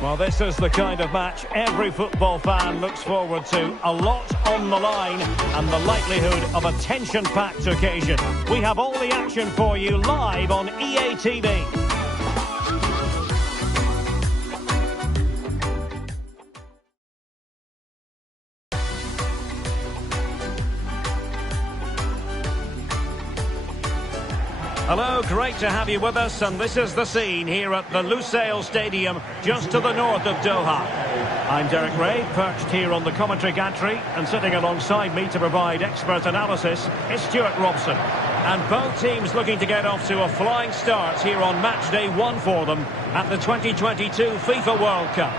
Well, this is the kind of match every football fan looks forward to. A lot on the line and the likelihood of a tension-packed occasion. We have all the action for you live on EA TV. Hello, great to have you with us, and this is the scene here at the Lusail Stadium, just to the north of Doha. I'm Derek Ray, perched here on the commentary gantry, and sitting alongside me to provide expert analysis is Stuart Robson. And both teams looking to get off to a flying start here on match day 1 for them at the 2022 FIFA World Cup.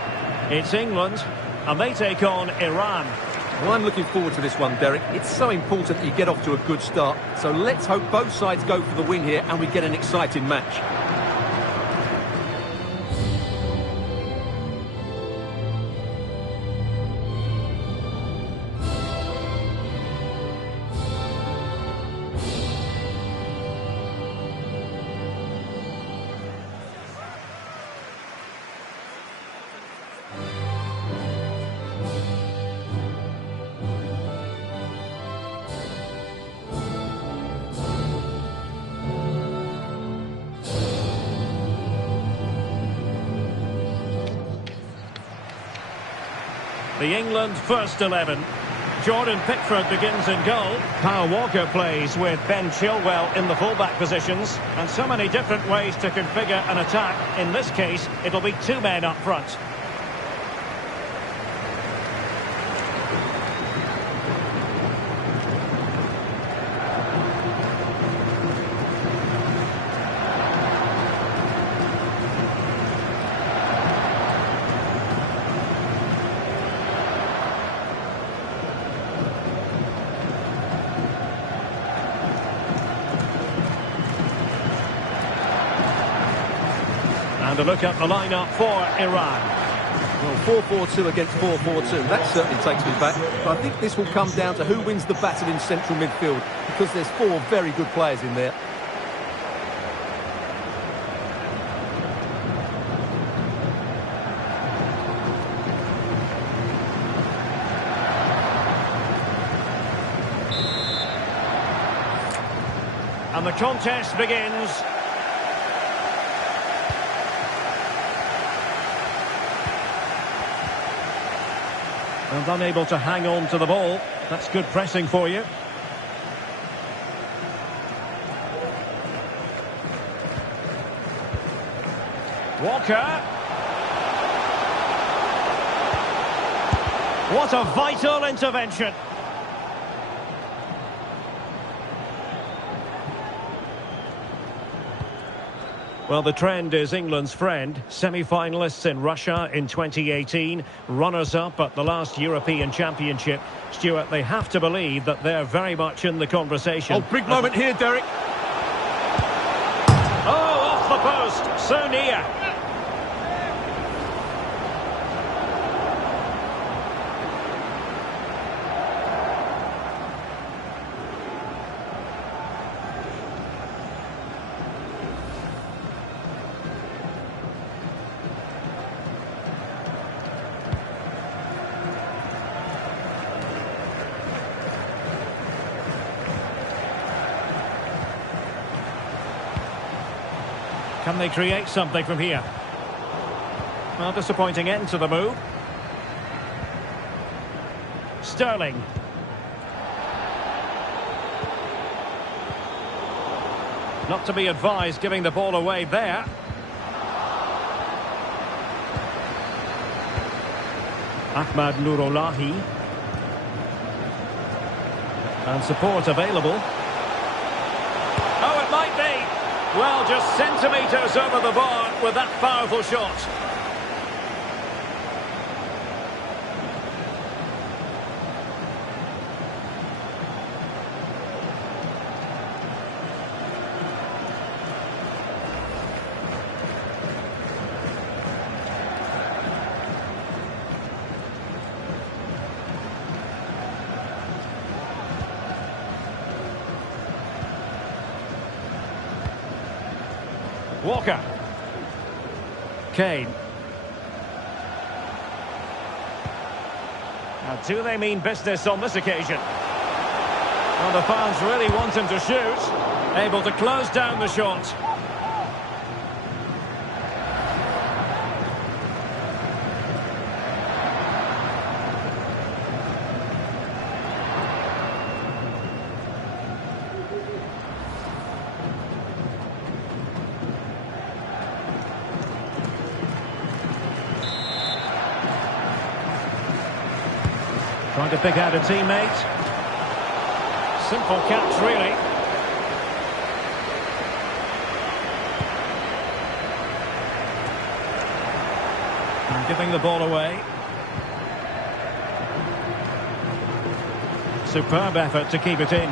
It's England, and they take on Iran. Well, I'm looking forward to this one, Derek. It's so important that you get off to a good start. So let's hope both sides go for the win here and we get an exciting match. The England first 11. Jordan Pickford begins in goal. Kyle Walker plays with Ben Chilwell in the fullback positions. And so many different ways to configure an attack. In this case, it'll be 2 men up front. And a look at the lineup for Iran. Well, 4-4-2 against 4-4-2. That certainly takes me back. But I think this will come down to who wins the battle in central midfield, because there's 4 very good players in there. And the contest begins. And unable to hang on to the ball. That's good pressing for you. Walker. What a vital intervention. Well, the trend is England's friend. Semi-finalists in Russia in 2018, runners-up at the last European Championship. Stuart, they have to believe that they're very much in the conversation. Oh, big moment here, Derek. Oh, off the post, so near. Can they create something from here? Well, disappointing end to the move. Sterling. Not to be advised giving the ball away there. Ahmad Nurolahi. And support available. Oh, it might be. Well, just centimetres over the bar with that powerful shot. Walker. Kane. Now, do they mean business on this occasion? Well, the fans really want him to shoot. Able to close down the shot. Trying to pick out a teammate. Simple catch, really. And giving the ball away. Superb effort to keep it in.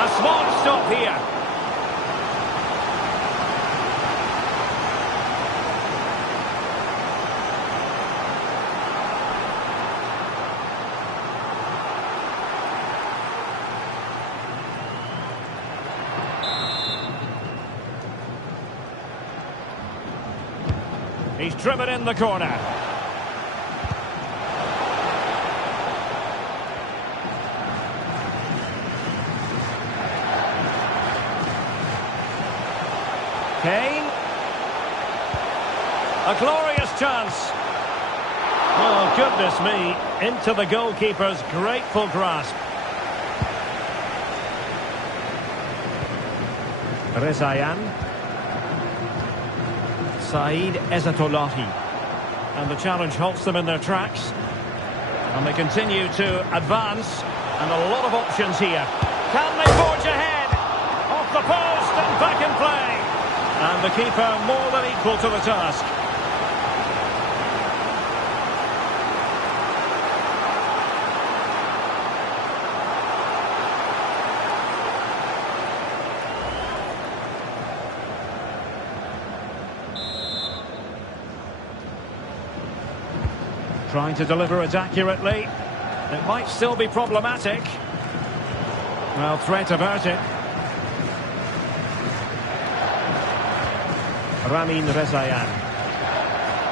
A smart stop here. He's driven in the corner. Kane. A glorious chance. Oh, goodness me. Into the goalkeeper's grateful grasp. Rezayan. Said Ezatolahi. And the challenge halts them in their tracks. And they continue to advance. And a lot of options here. Can they forge ahead? Off the post and back in play. And the keeper more than equal to the task. Trying to deliver it accurately. It might still be problematic. Well, threat averted. Ramin Rezayan.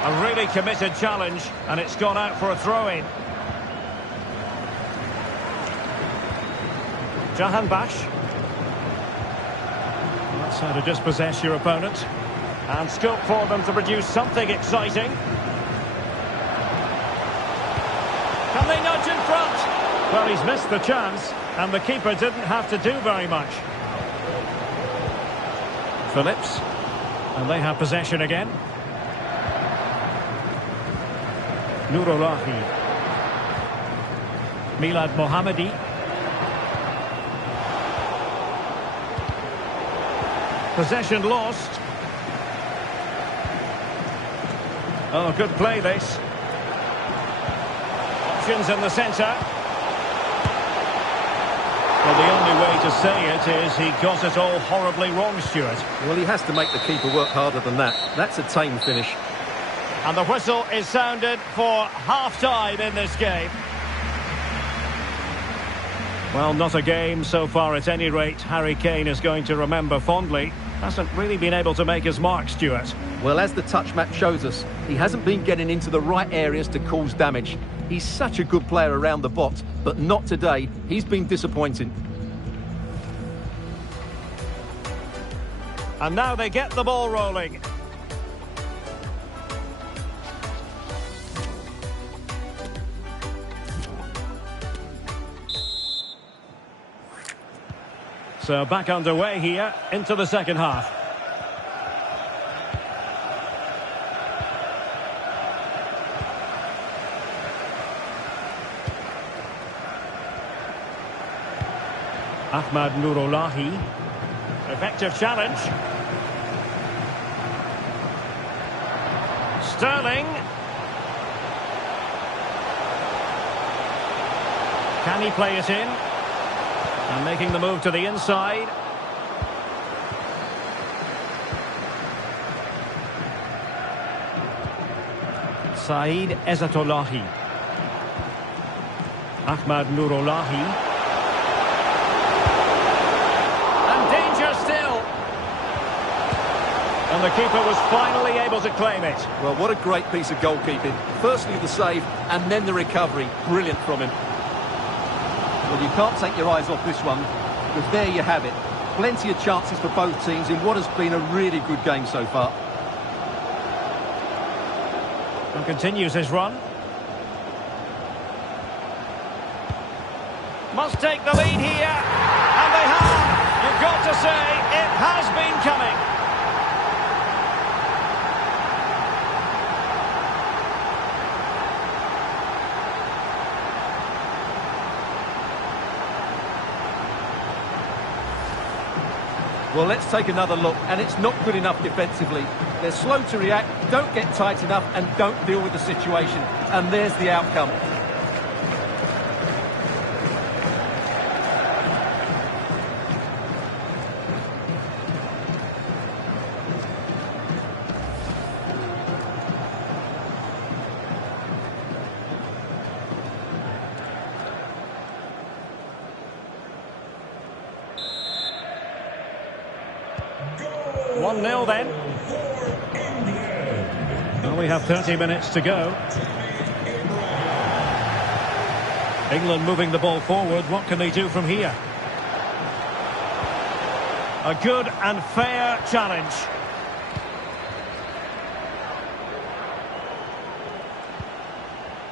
A really committed challenge, and it's gone out for a throw-in. Jahanbakhsh. That's how to dispossess your opponent. And scope for them to produce something exciting. Can they nudge in front? Well, he's missed the chance, and the keeper didn't have to do very much. Phillips. And they have possession again. Nurulahi. Milad Mohammadi. Possession lost. Oh, good play this. Options in the centre. Well, the only way to say it is he got it all horribly wrong, Stuart. Well, he has to make the keeper work harder than that. That's a tame finish. And the whistle is sounded for half-time in this game. Well, not a game so far at any rate. Harry Kane is going to remember fondly. Hasn't really been able to make his mark, Stuart. Well, as the touch map shows us, he hasn't been getting into the right areas to cause damage. He's such a good player around the box, but not today. He's been disappointing. And now they get the ball rolling. So back underway here into the second half. Ahmad Nurulahi. Effective challenge. Sterling. Can he play it in? And making the move to the inside. Said Ezatolahi. Ahmad Nurulahi. And the keeper was finally able to claim it. Well, what a great piece of goalkeeping. Firstly the save, and then the recovery. Brilliant from him. Well, you can't take your eyes off this one, because there you have it. Plenty of chances for both teams in what has been a really good game so far. And continues his run. Must take the lead here. And they have. You've got to say, it has been coming. Well, let's take another look, and it's not good enough defensively. They're slow to react, don't get tight enough, and don't deal with the situation. And there's the outcome. Go. 1-0 then. Well, we have 30 minutes to go. England moving the ball forward. What can they do from here? A good and fair challenge.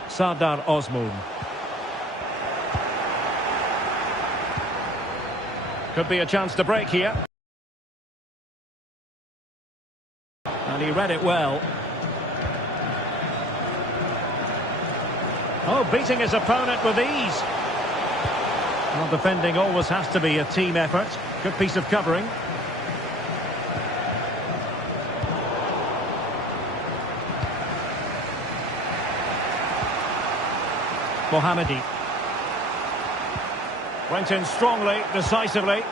Sardar Ozmoon. Could be a chance to break here. And he read it well. Oh, beating his opponent with ease. Well, defending always has to be a team effort. Good piece of covering. Mohammedi. Went in strongly, decisively.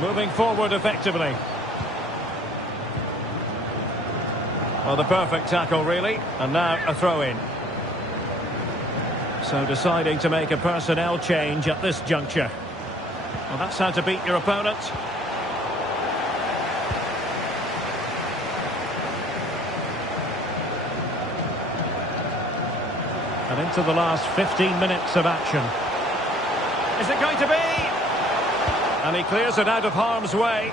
Moving forward effectively. Well, the perfect tackle, really. And now a throw-in. So deciding to make a personnel change at this juncture. Well, that's how to beat your opponent. And into the last 15 minutes of action. Is it going to be? And he clears it out of harm's way.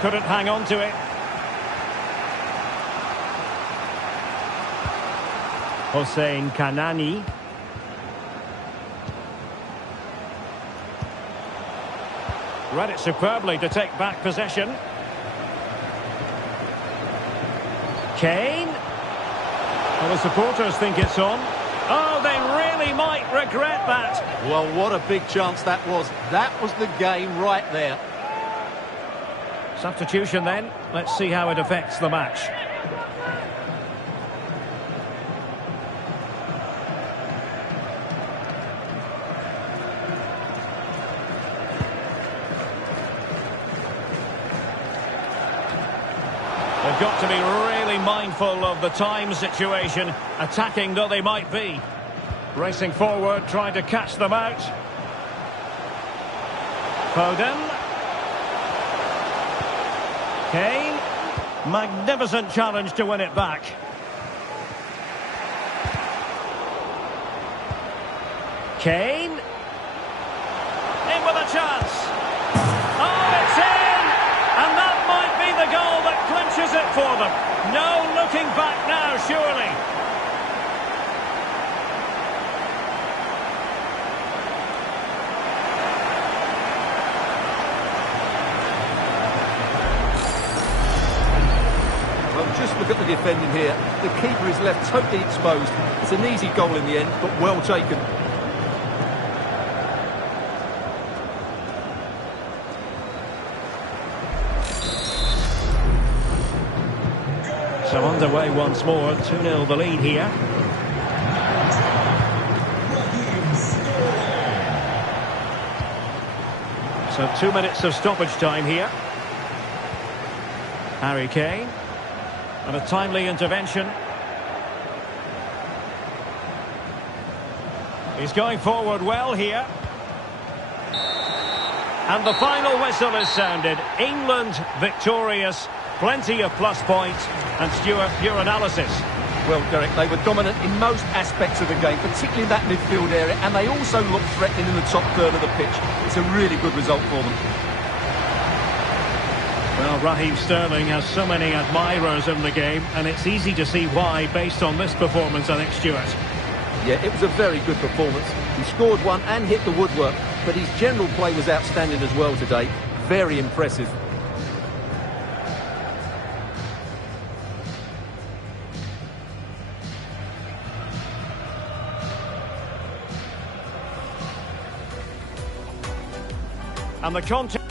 Couldn't hang on to it. Hossein Kanani. Read it superbly to take back possession. Kane. Well, the supporters think it's on. Oh, they really might regret that. Well, what a big chance that was. That was the game right there. Substitution then. Let's see how it affects the match. They've got to be really mindful of the time situation, attacking though they might be. Racing forward, trying to catch them out. Foden. Kane. Magnificent challenge to win it back. Kane. In with a chance. Oh, it's in! And that might be the goal that clinches it for them. No looking back now, surely. Well, just look at the defending here. The keeper is left totally exposed. It's an easy goal in the end, but well taken. So underway once more, 2-0 the lead here. So 2 minutes of stoppage time here. Harry Kane. And a timely intervention. He's going forward well here. And the final whistle is sounded. England victorious. Plenty of plus points. And Stuart, your analysis. Well, Derek, they were dominant in most aspects of the game, particularly in that midfield area, and they also looked threatening in the top third of the pitch. It's a really good result for them. Well, Raheem Sterling has so many admirers in the game, and it's easy to see why based on this performance, I think, Stuart. Yeah, it was a very good performance. He scored one and hit the woodwork, but his general play was outstanding as well today. Very impressive. And the content...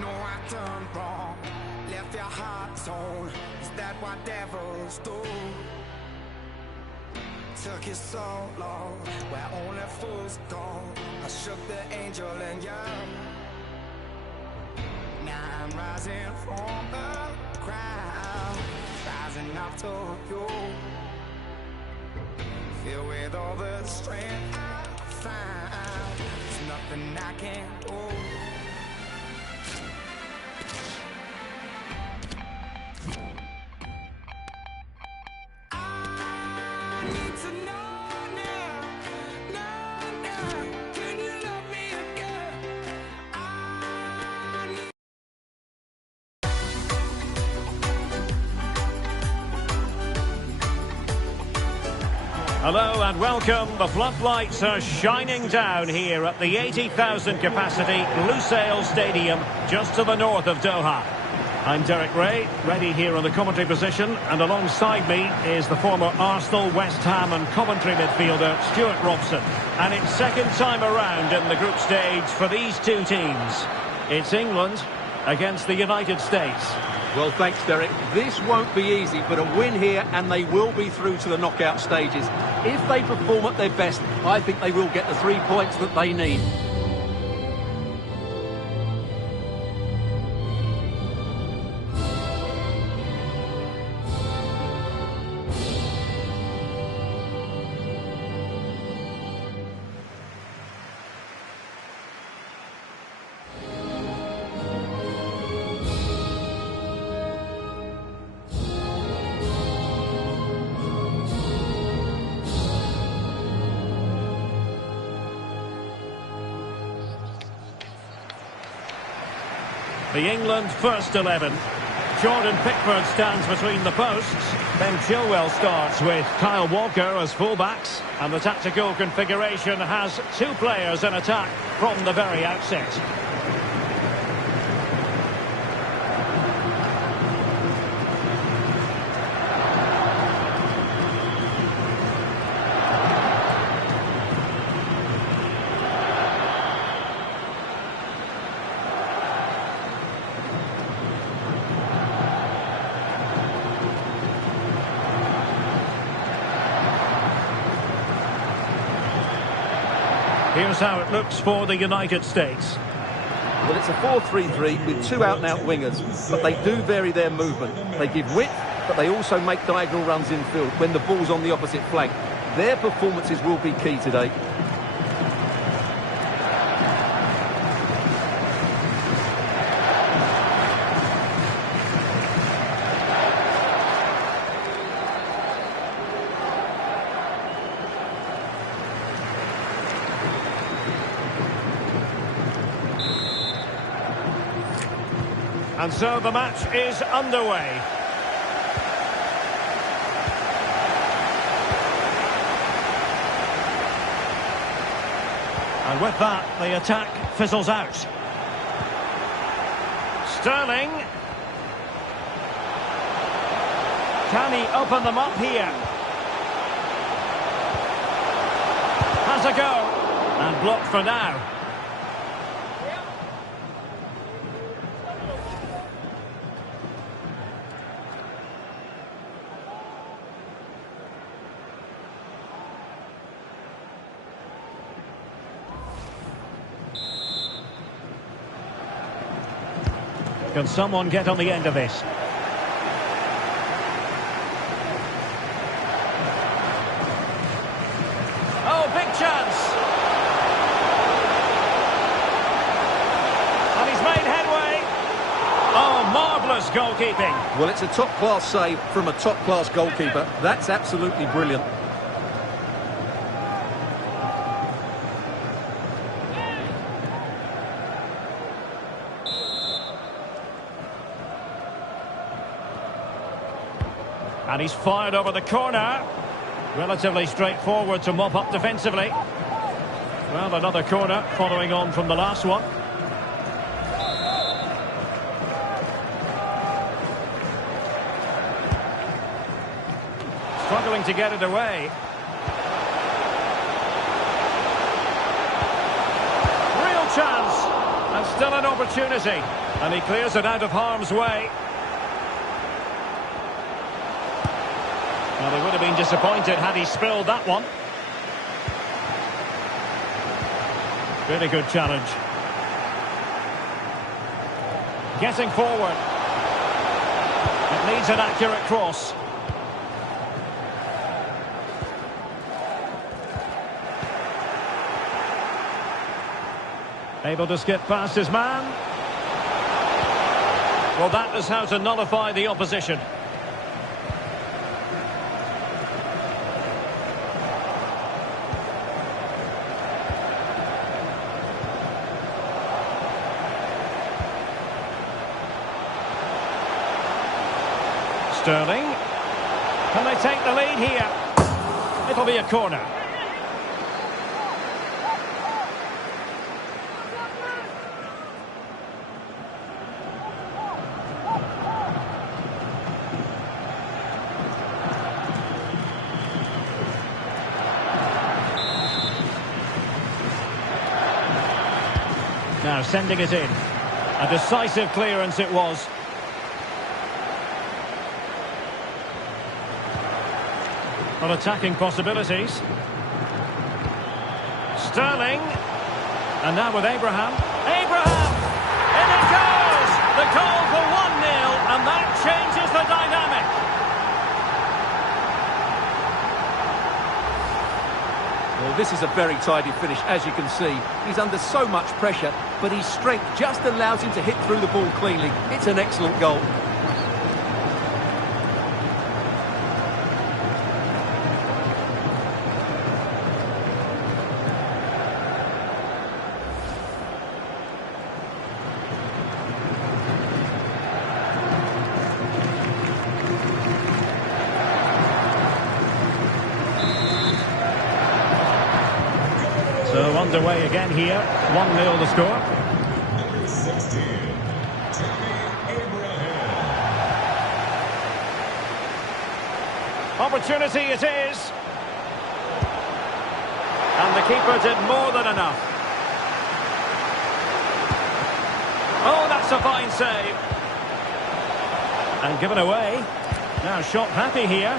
No, I done wrong, left your heart torn. Is that what devils do? Took you so long, where only fools go. I shook the angel and young. Now I'm rising from the crowd, rising up to you. Filled with all the strength I found, there's nothing I can't do. Hello and welcome. The floodlights are shining down here at the 80,000 capacity Lusail Stadium, just to the north of Doha. I'm Derek Ray, ready here on the commentary position, and alongside me is the former Arsenal, West Ham and Coventry midfielder Stuart Robson. And it's second time around in the group stage for these two teams. It's England against the United States. Well, thanks, Derek. This won't be easy, but a win here and they will be through to the knockout stages. If they perform at their best, I think they will get the 3 points that they need. The England first 11. Jordan Pickford stands between the posts. Ben Chilwell starts with Kyle Walker as fullbacks. And the tactical configuration has two players in attack from the very outset. Here's how it looks for the United States. Well, it's a 4-3-3 with two out-and-out wingers, but they do vary their movement. They give width, but they also make diagonal runs infield when the ball's on the opposite flank. Their performances will be key today. And so the match is underway. And with that, the attack fizzles out. Sterling. Can he open them up here? Has a go. And blocked for now. Can someone get on the end of this? Oh, big chance! And he's made headway. Oh, marvellous goalkeeping. Well, it's a top-class save from a top-class goalkeeper. That's absolutely brilliant. And he's fired over the corner. Relatively straightforward to mop up defensively. Well, another corner following on from the last one. Struggling to get it away. Real chance. And still an opportunity. And he clears it out of harm's way. Well, they would have been disappointed had he spilled that one. Really good challenge. Getting forward. It needs an accurate cross. Able to skip past his man. Well, that is how to nullify the opposition. Sterling. Can they take the lead here? It'll be a corner. Now sending it in. A decisive clearance it was. On attacking possibilities. Sterling. And now with Abraham. Abraham! In it goes! The goal for 1-0, and that changes the dynamic. Well, this is a very tidy finish, as you can see. He's under so much pressure, but his strength just allows him to hit through the ball cleanly. It's an excellent goal. So underway again here, 1-0 the score. Number 16, Abraham. Opportunity it is. And the keeper did more than enough. Oh, that's a fine save. And given away. Now shot happy here.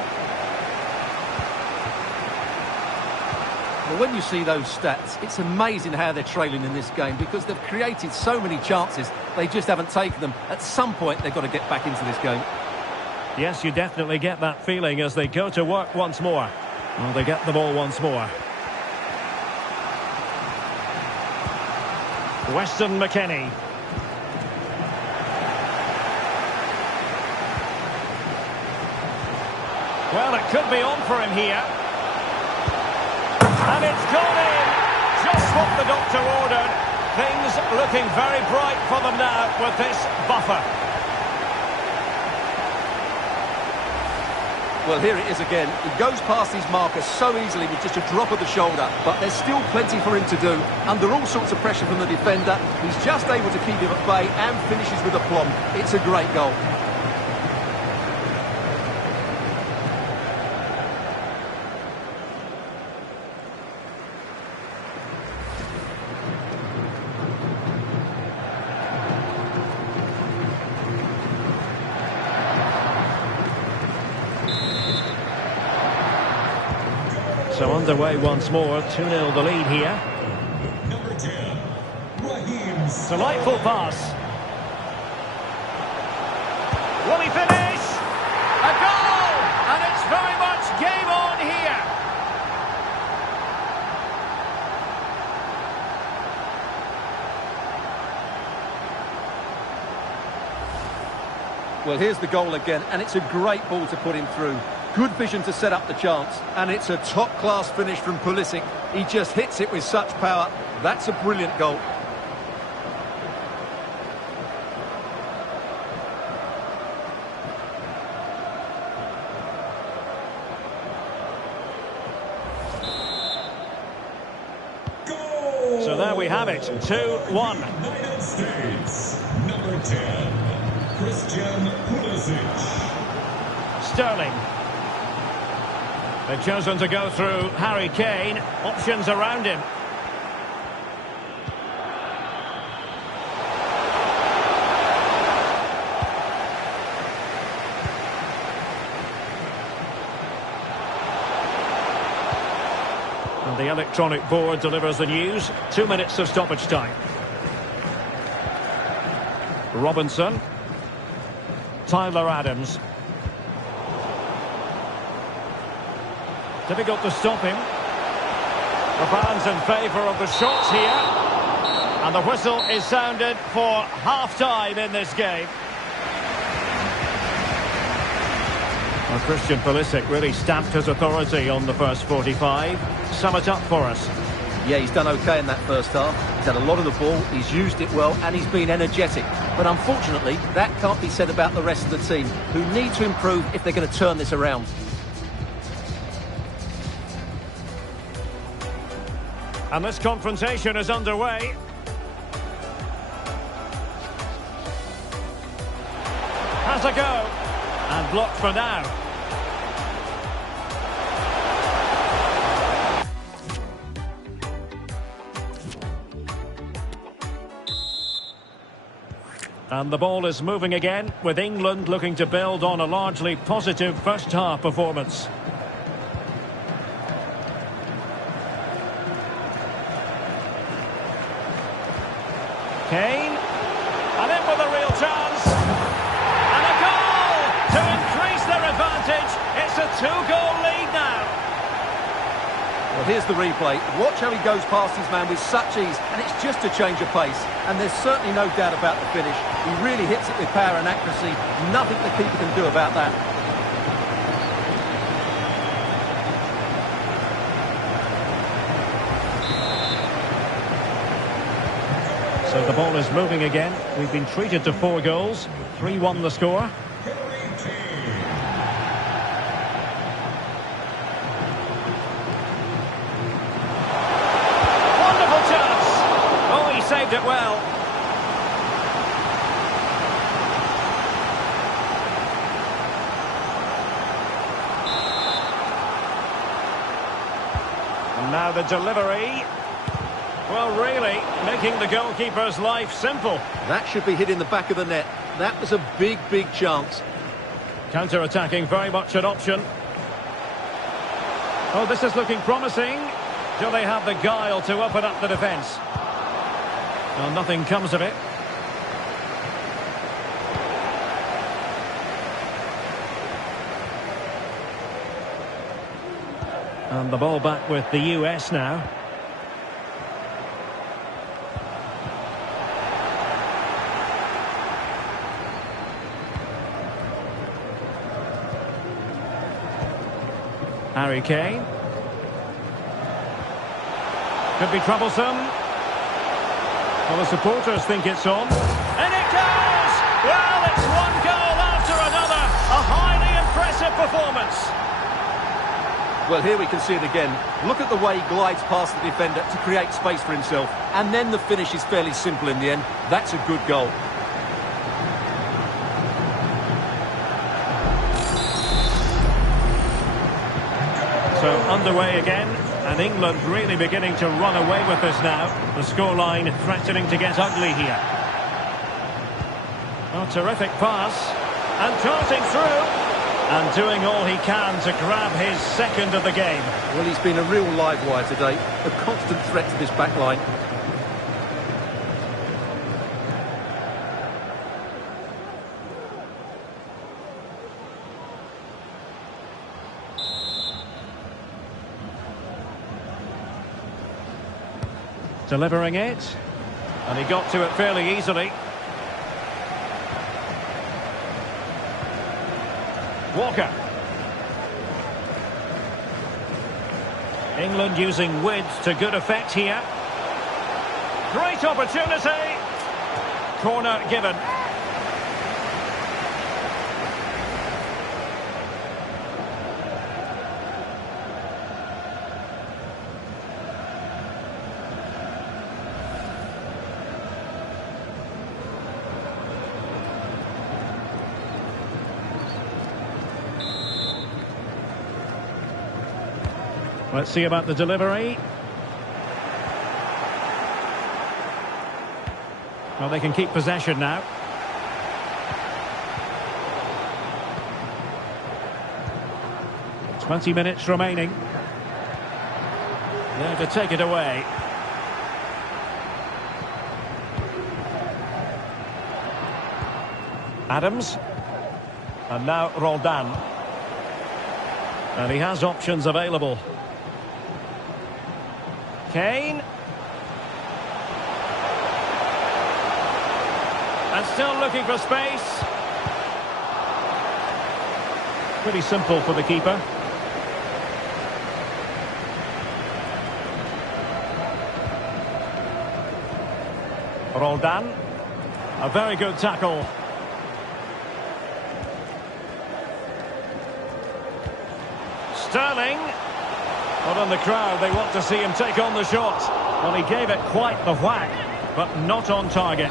Well, when you see those stats, it's amazing how they're trailing in this game because they've created so many chances, they just haven't taken them. At some point, they've got to get back into this game. Yes, you definitely get that feeling as they go to work once more. Well, they get the ball once more. Weston McKennie. Well, it could be on for him here. And it's gone in. Just what the doctor ordered. Things looking very bright for them now with this buffer. Well, here it is again. He goes past his marker so easily with just a drop of the shoulder, but there's still plenty for him to do. Under all sorts of pressure from the defender, he's just able to keep him at bay and finishes with aplomb. It's a great goal. So underway once more, 2-0 the lead here. Number 10, Raheem. Delightful pass. Will he finish? A goal! And it's very much game on here. Well, here's the goal again, and it's a great ball to put him through. Good vision to set up the chance, and it's a top-class finish from Pulisic. He just hits it with such power. That's a brilliant goal. So there we have it, 2-1. United States, number 10, Christian Pulisic. Sterling. They've chosen to go through Harry Kane. Options around him. And the electronic board delivers the news. 2 minutes of stoppage time. Robinson. Tyler Adams. Difficult to stop him. The fans in favour of the shots here. And the whistle is sounded for half-time in this game. Well, Christian Pulisic really stamped his authority on the first 45. Sum it up for us. Yeah, he's done okay in that first half. He's had a lot of the ball, he's used it well, and he's been energetic. But unfortunately, that can't be said about the rest of the team, who need to improve if they're going to turn this around. And this confrontation is underway. Has a go. And blocked for now. And the ball is moving again, with England looking to build on a largely positive first-half performance. Kane, and in with a real chance, and a goal to increase their advantage. It's a 2-goal lead now. Well, here's the replay. Watch how he goes past his man with such ease, and it's just a change of pace. And there's certainly no doubt about the finish. He really hits it with power and accuracy. Nothing the keeper can do about that. So the ball is moving again. We've been treated to 4 goals. 3-1 the score. Wonderful chance. Oh, he saved it well. And now the delivery. Well, really, making the goalkeeper's life simple. That should be hit in the back of the net. That was a big, big chance. Counter-attacking, very much an option. Oh, this is looking promising. Do they have the guile to open up the defence? Well, nothing comes of it. And the ball back with the US now. Harry Kane. Could be troublesome. Well, the supporters think it's on. And it goes! Well, it's one goal after another. A highly impressive performance. Well, here we can see it again. Look at the way he glides past the defender to create space for himself. And then the finish is fairly simple in the end. That's a good goal. So underway again, and England really beginning to run away with this now. The scoreline threatening to get ugly here. Oh, terrific pass, and darting through, and doing all he can to grab his second of the game. Well, he's been a real live wire today, a constant threat to this back line. Delivering it. And he got to it fairly easily. Walker. England using width to good effect here. Great opportunity. Corner given. Let's see about the delivery. Well, they can keep possession now. "20 minutes remaining. There to take it away. Adams. And now Roldan. And he has options available. Kane. And still looking for space. Pretty simple for the keeper. Roldan. A very good tackle. Sterling. But on the crowd, they want to see him take on the shot. Well, he gave it quite the whack, but not on target.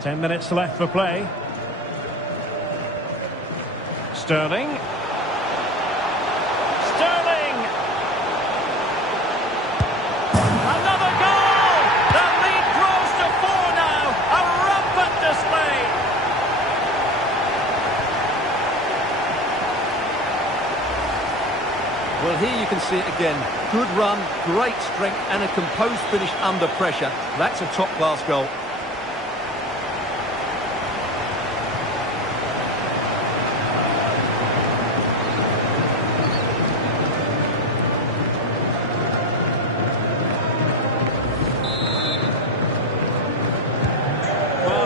Ten minutes left for play. Sterling. Sterling! Another goal! The lead grows to 4 now. A rampant display. Well, here you can see it again. Good run, great strength and a composed finish under pressure. That's a top-class goal.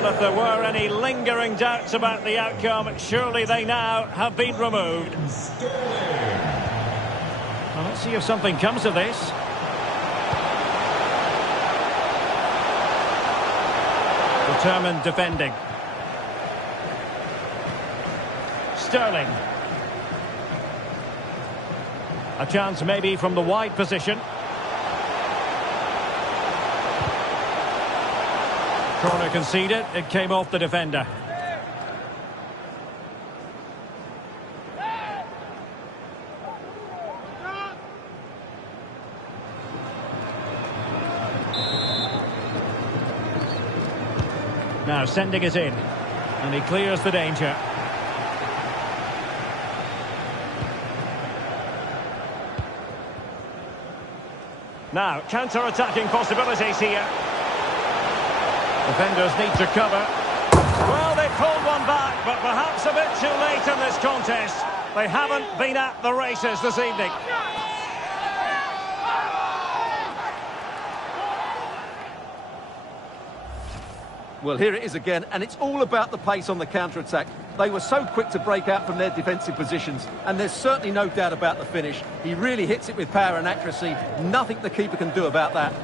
If there were any lingering doubts about the outcome, surely they now have been removed. Well, let's see if something comes of this. Determined defending. Sterling. A chance maybe from the wide position. Corner conceded, it came off the defender. Now sending it in, and he clears the danger. Now, counter-attacking possibilities here. Defenders need to cover. Well, they pulled one back, but perhaps a bit too late in this contest. They haven't been at the races this evening. Well, here it is again, and it's all about the pace on the counter-attack. They were so quick to break out from their defensive positions, and there's certainly no doubt about the finish. He really hits it with power and accuracy. Nothing the keeper can do about that.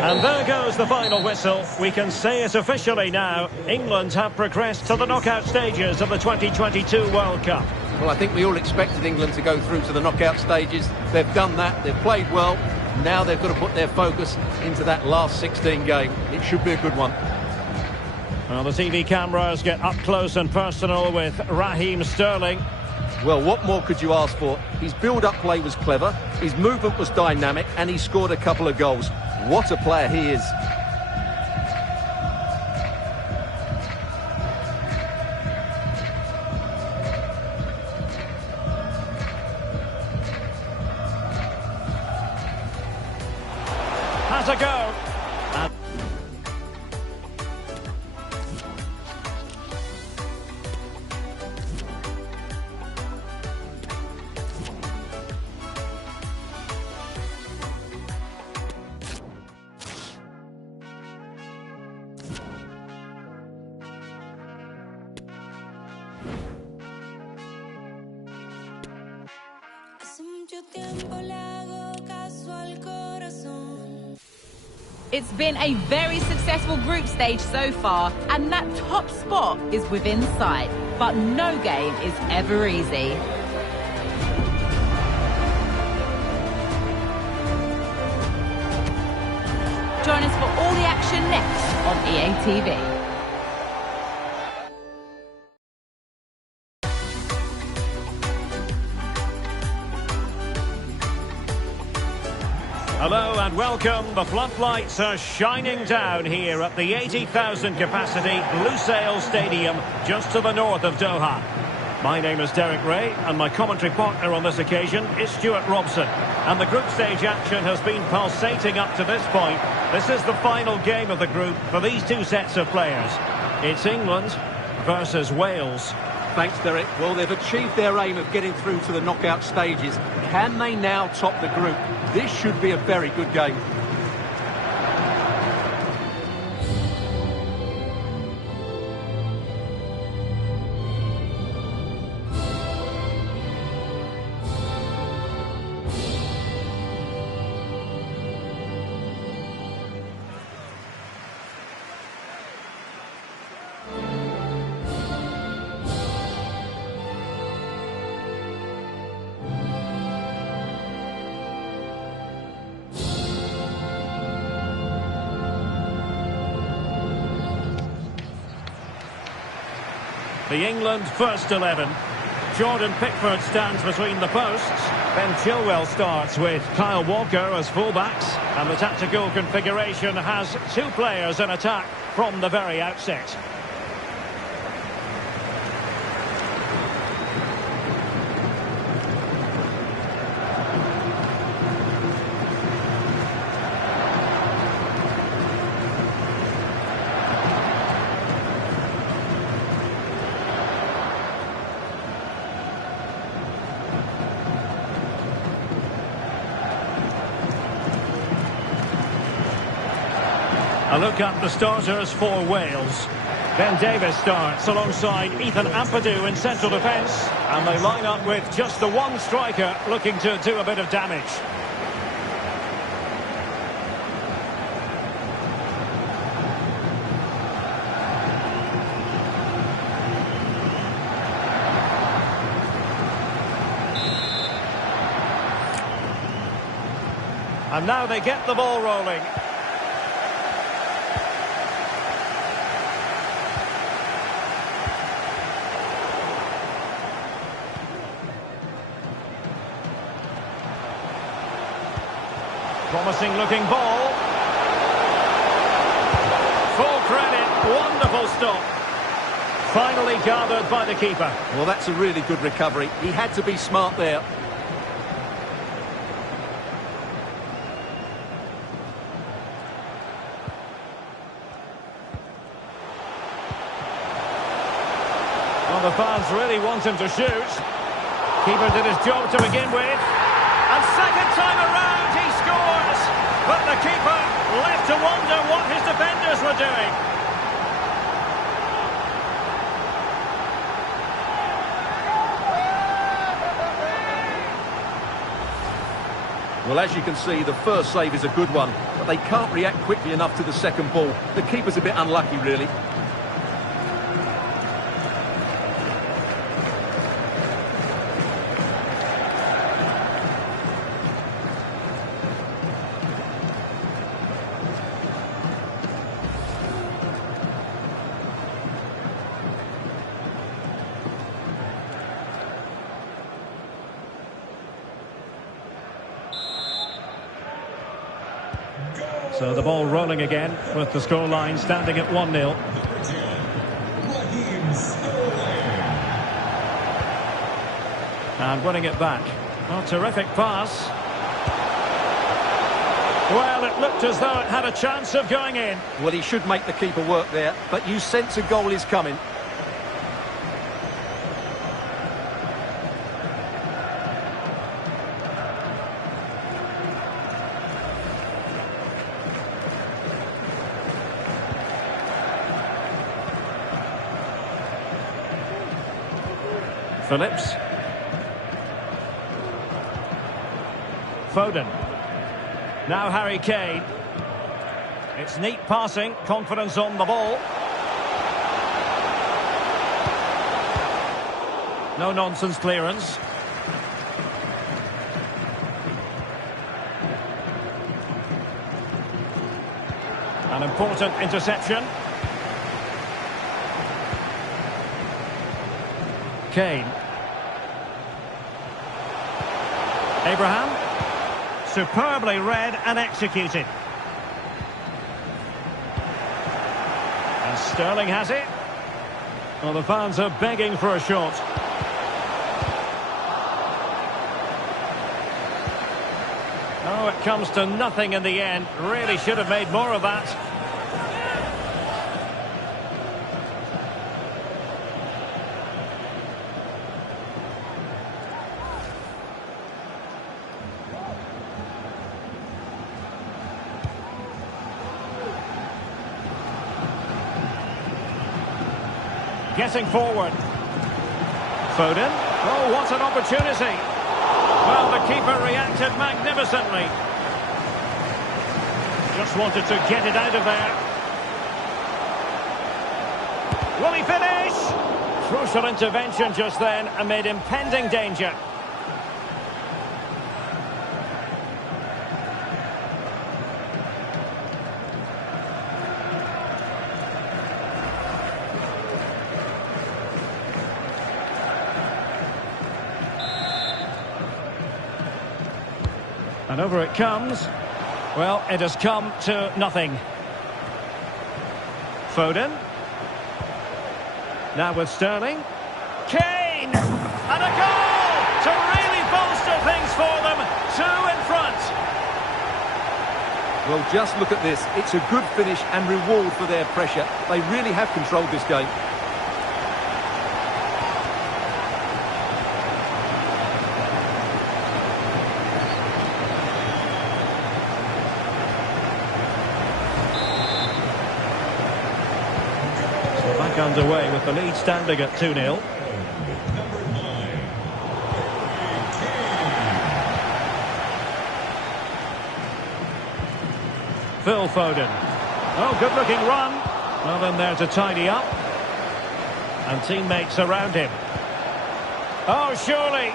And there goes the final whistle. We can say it officially now. England have progressed to the knockout stages of the 2022 World Cup. Well, I think we all expected England to go through to the knockout stages. They've done that. They've played well. Now they've got to put their focus into that last 16 game. It should be a good one. Well, the TV cameras get up close and personal with Raheem Sterling. Well, what more could you ask for? His build-up play was clever, his movement was dynamic, and he scored a couple of goals. What a player he is. Has a go. It's been a very successful group stage so far, and that top spot is within sight. But no game is ever easy. Join us for all the action next on EA TV. Hello and welcome. The floodlights are shining down here at the 80,000 capacity Lusail Stadium just to the north of Doha. My name is Derek Ray and my commentary partner on this occasion is Stuart Robson. And the group stage action has been pulsating up to this point. This is the final game of the group for these two sets of players. It's England versus Wales. Thanks, Derek. Well, they've achieved their aim of getting through to the knockout stages. Can they now top the group? This should be a very good game. The England first 11. Jordan Pickford stands between the posts. Ben Chilwell starts with Kyle Walker as fullbacks. And the tactical configuration has two players in attack from the very outset. A look at the starters for Wales. Ben Davies starts alongside Ethan Ampadu in central defence. And they line up with just the one striker looking to do a bit of damage. And now they get the ball rolling. Promising looking ball. Full credit, wonderful stop. Finally gathered by the keeper. Well, that's a really good recovery. He had to be smart there. Well, the fans really want him to shoot. Keeper did his job to begin with. And second time around, he scores. But the keeper left to wonder what his defenders were doing. Well, as you can see, the first save is a good one, but they can't react quickly enough to the second ball. The keeper's a bit unlucky, really. So the ball rolling again with the scoreline standing at 1-0. Number 10, Raheem Sterling. And winning it back. Oh, terrific pass. Well, it looked as though it had a chance of going in. Well, he should make the keeper work there, but you sense a goal is coming. Phillips. Foden. Now Harry Kane. It's neat passing, confidence on the ball. No nonsense clearance. An important interception. Kane. Abraham. Superbly read and executed. And Sterling has it. Well, the fans are begging for a shot. Oh, it comes to nothing in the end. Really should have made more of that. Getting forward. Foden. Oh, what an opportunity. Well, the keeper reacted magnificently. Just wanted to get it out of there. Will he finish? Crucial intervention just then amid impending danger. And over it comes. Well, it has come to nothing. Foden. Now with Sterling. Kane! And a goal! To really bolster things for them. 2 in front. Well, just look at this. It's a good finish and reward for their pressure. They really have controlled this game. Underway with the lead standing at 2-0. Number 9, Phil Foden. Oh, good looking run. Well in there to tidy up. And teammates around him. Oh, surely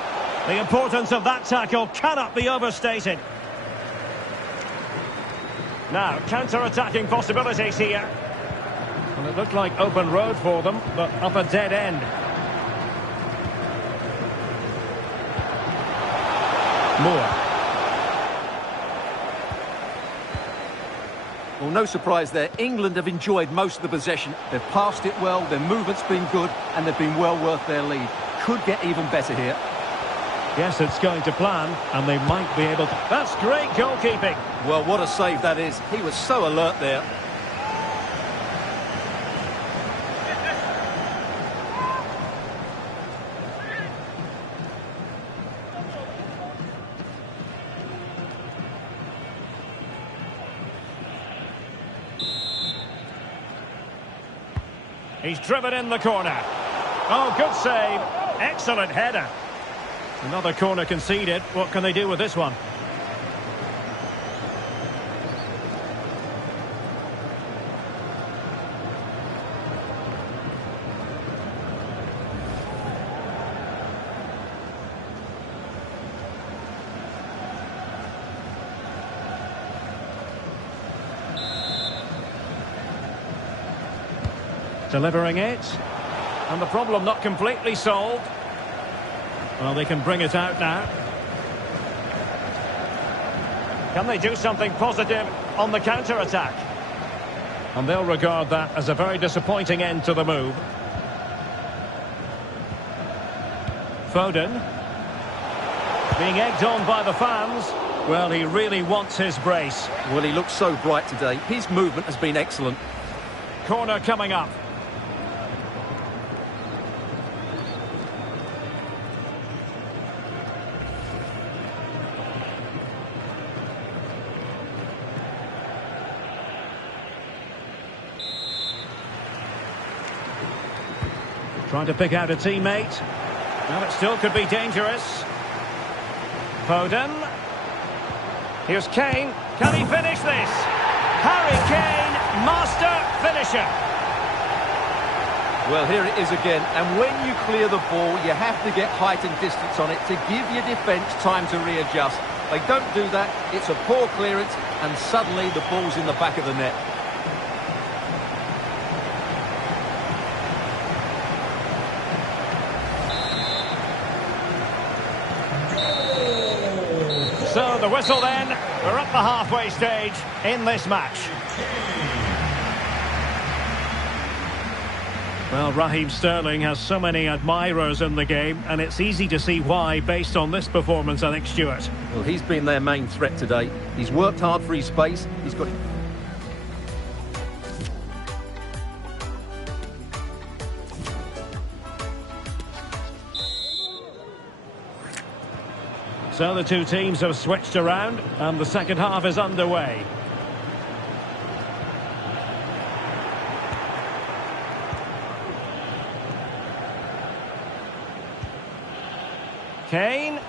the importance of that tackle cannot be overstated. Now, counter-attacking possibilities here. And it looked like open road for them, but up a dead end. Moore. Well, no surprise there. England have enjoyed most of the possession. They've passed it well, their movement's been good, and they've been well worth their lead. Could get even better here. Yes, it's going to plan, and they might be able to... That's great goalkeeping. Well, what a save that is. He was so alert there. He's driven in the corner. Oh, good save. Excellent header. Another corner conceded. What can they do with this one? Delivering it. And the problem not completely solved. Well, they can bring it out now. Can they do something positive on the counter-attack? And they'll regard that as a very disappointing end to the move. Foden. Being egged on by the fans. Well, he really wants his brace. Well, he looks so bright today. His movement has been excellent. Corner coming up. Trying to pick out a teammate. Well, it still could be dangerous. Foden. Here's Kane. Can he finish this? Harry Kane, master finisher. Well, here it is again. And when you clear the ball, you have to get height and distance on it to give your defence time to readjust. They don't do that. It's a poor clearance, and suddenly the ball's in the back of the net. So the whistle then, we're up the halfway stage in this match. Well, Raheem Sterling has so many admirers in the game, and it's easy to see why based on this performance, I think, Stuart. Well, he's been their main threat today. He's worked hard for his space. He's got... So the two teams have switched around, and the second half is underway. Kane.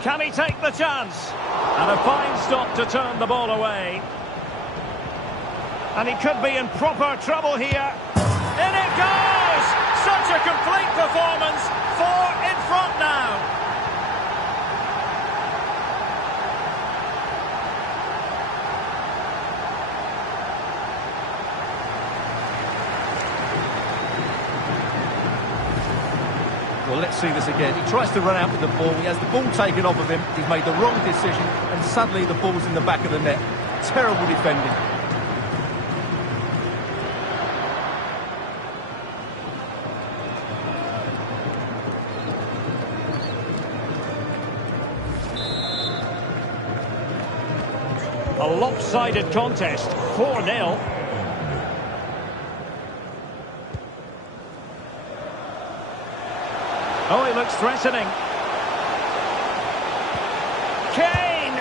Can he take the chance? And a fine stop to turn the ball away. And he could be in proper trouble here. In it goes! Such a complete performance. 4 in front now. Well, let's see this again. He tries to run out with the ball. He has the ball taken off of him. He's made the wrong decision, and suddenly the ball's in the back of the net. Terrible defending. A lopsided contest, 4-0. Oh, he looks threatening. Kane!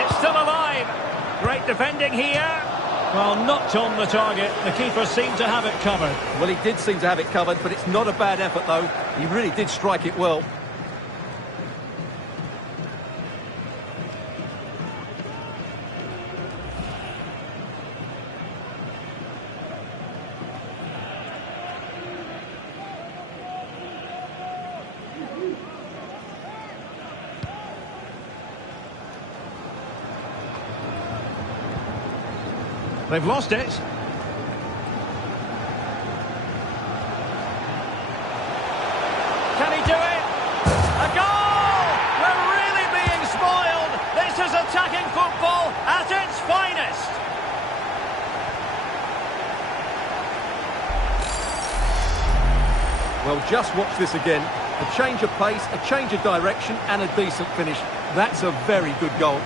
It's still alive. Great defending here. Well, not on the target. The keeper seemed to have it covered. Well, he did seem to have it covered, but it's not a bad effort, though. He really did strike it well. They've lost it. Can he do it? A goal! We're really being spoiled. This is attacking football at its finest. Well, just watch this again. A change of pace, a change of direction, and a decent finish. That's a very good goal.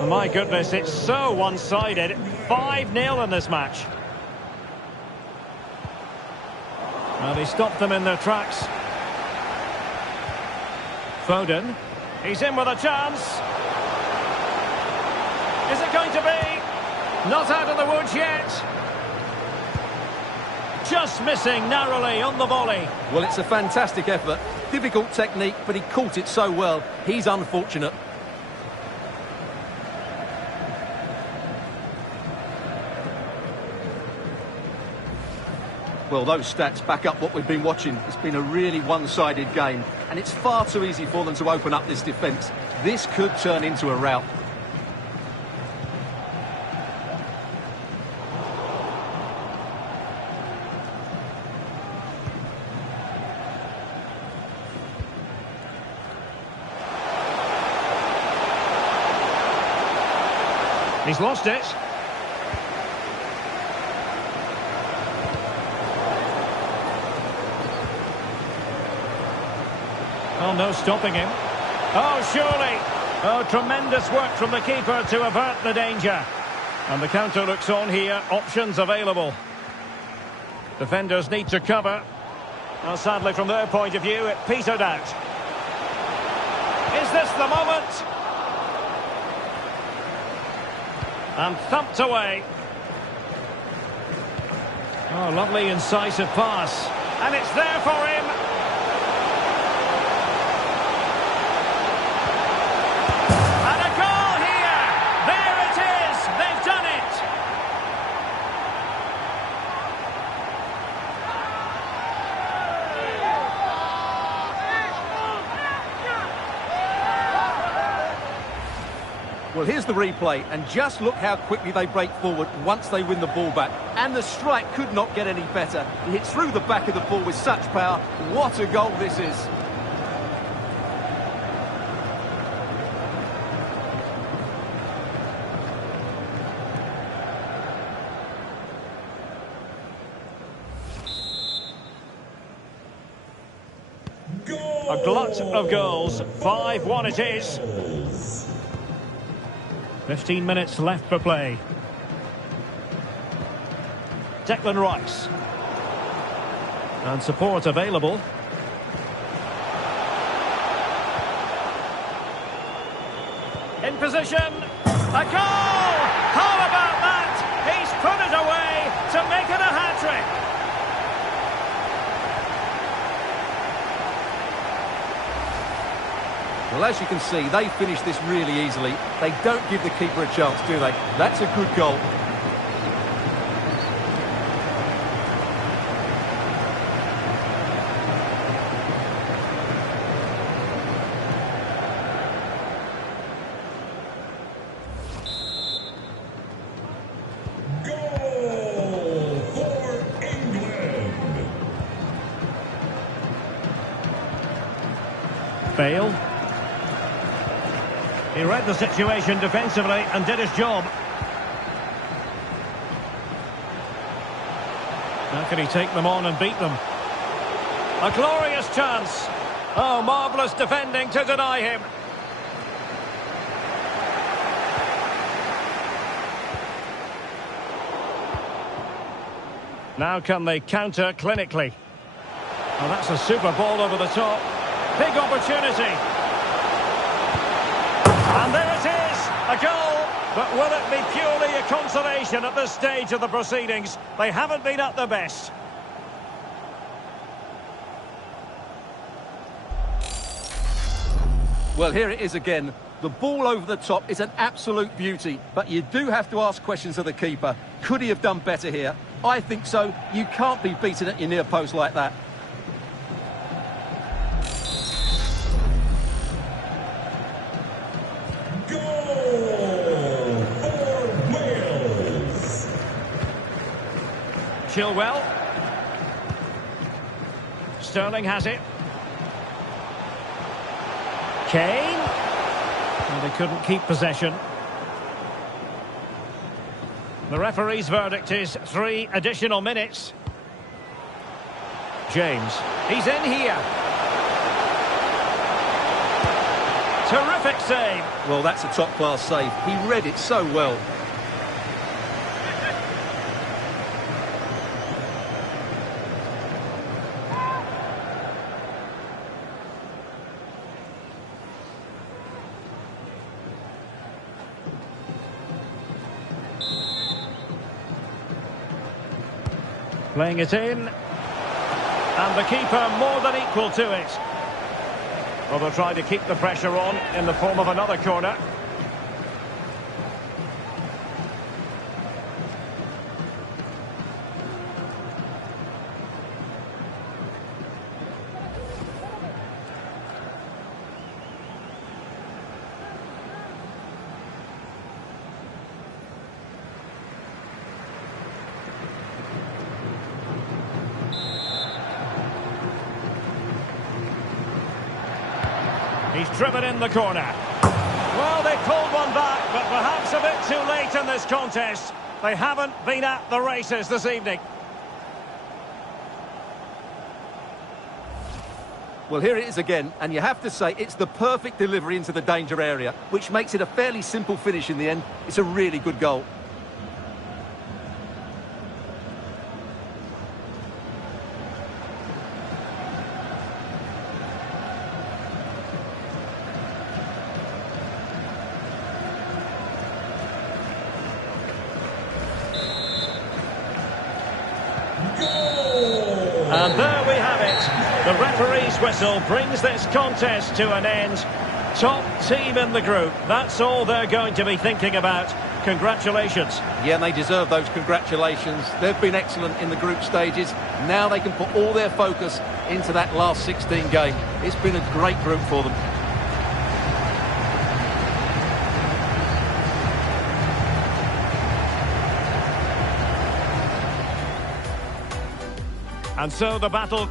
Oh, my goodness, it's so one-sided. 5-0 in this match. Well, he stopped them in their tracks. Foden. He's in with a chance. Is it going to be? Not out of the woods yet. Just missing narrowly on the volley. Well, it's a fantastic effort. Difficult technique, but he caught it so well. He's unfortunate. Well, those stats back up what we've been watching. It's been a really one-sided game, and it's far too easy for them to open up this defence. This could turn into a rout. He's lost it. Oh, no stopping him. Oh, surely. Oh, tremendous work from the keeper to avert the danger. And the counter looks on here. Options available. Defenders need to cover. Well, sadly, from their point of view, it petered out. Is this the moment? And thumped away. Oh, lovely incisive pass. And it's there for him. And a goal here. There it is. They've done it. Well, here's the replay, and just look how quickly they break forward once they win the ball back. And the strike could not get any better. He hit through the back of the ball with such power. What a goal this is. A glut of goals. 5-1 it is. 15 minutes left for play. Declan Rice. And support available. In position. A goal! How about that? He's put it away to make it a hat-trick. Well, as you can see, they finish this really easily. They don't give the keeper a chance, do they? That's a good goal. Goal for England. Bale. He read the situation defensively and did his job. How can he take them on and beat them? A glorious chance. Oh, marvellous defending to deny him. Now can they counter clinically? Oh, that's a super ball over the top. Big opportunity. And there it is, a goal. But will it be purely a consolation at this stage of the proceedings? They haven't been at their best. Well, here it is again. The ball over the top is an absolute beauty, but you do have to ask questions of the keeper. Could he have done better here? I think so. You can't be beaten at your near post like that. Goal for Wales. Chilwell. Sterling has it. Kane. Well, they couldn't keep possession. The referee's verdict is 3 additional minutes. James. He's in here. Terrific save. Well, that's a top-class save. He read it so well. Playing it in. And the keeper more than equal to it. Well, they'll try to keep the pressure on in the form of another corner. He's driven in the corner. Well, they pulled one back, but perhaps a bit too late in this contest. They haven't been at the races this evening. Well, here it is again, and you have to say it's the perfect delivery into the danger area, which makes it a fairly simple finish in the end. It's a really good goal. And there we have it. The referee's whistle brings this contest to an end. Top team in the group. That's all they're going to be thinking about. Congratulations. Yeah, and they deserve those congratulations. They've been excellent in the group stages. Now they can put all their focus into that last 16 game. It's been a great group for them. And so the battle...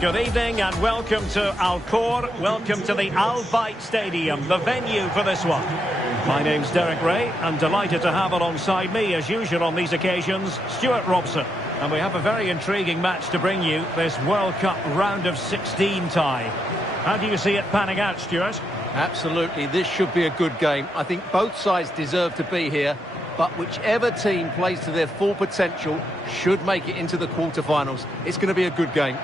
Good evening and welcome to Alcor. Welcome to the Al Bayt Stadium, the venue for this one. My name's Derek Ray. I'm delighted to have alongside me, as usual on these occasions, Stuart Robson. And we have a very intriguing match to bring you, this World Cup round of 16 tie. How do you see it panning out, Stuart? Absolutely, this should be a good game. I think both sides deserve to be here, but whichever team plays to their full potential should make it into the quarterfinals. It's going to be a good game.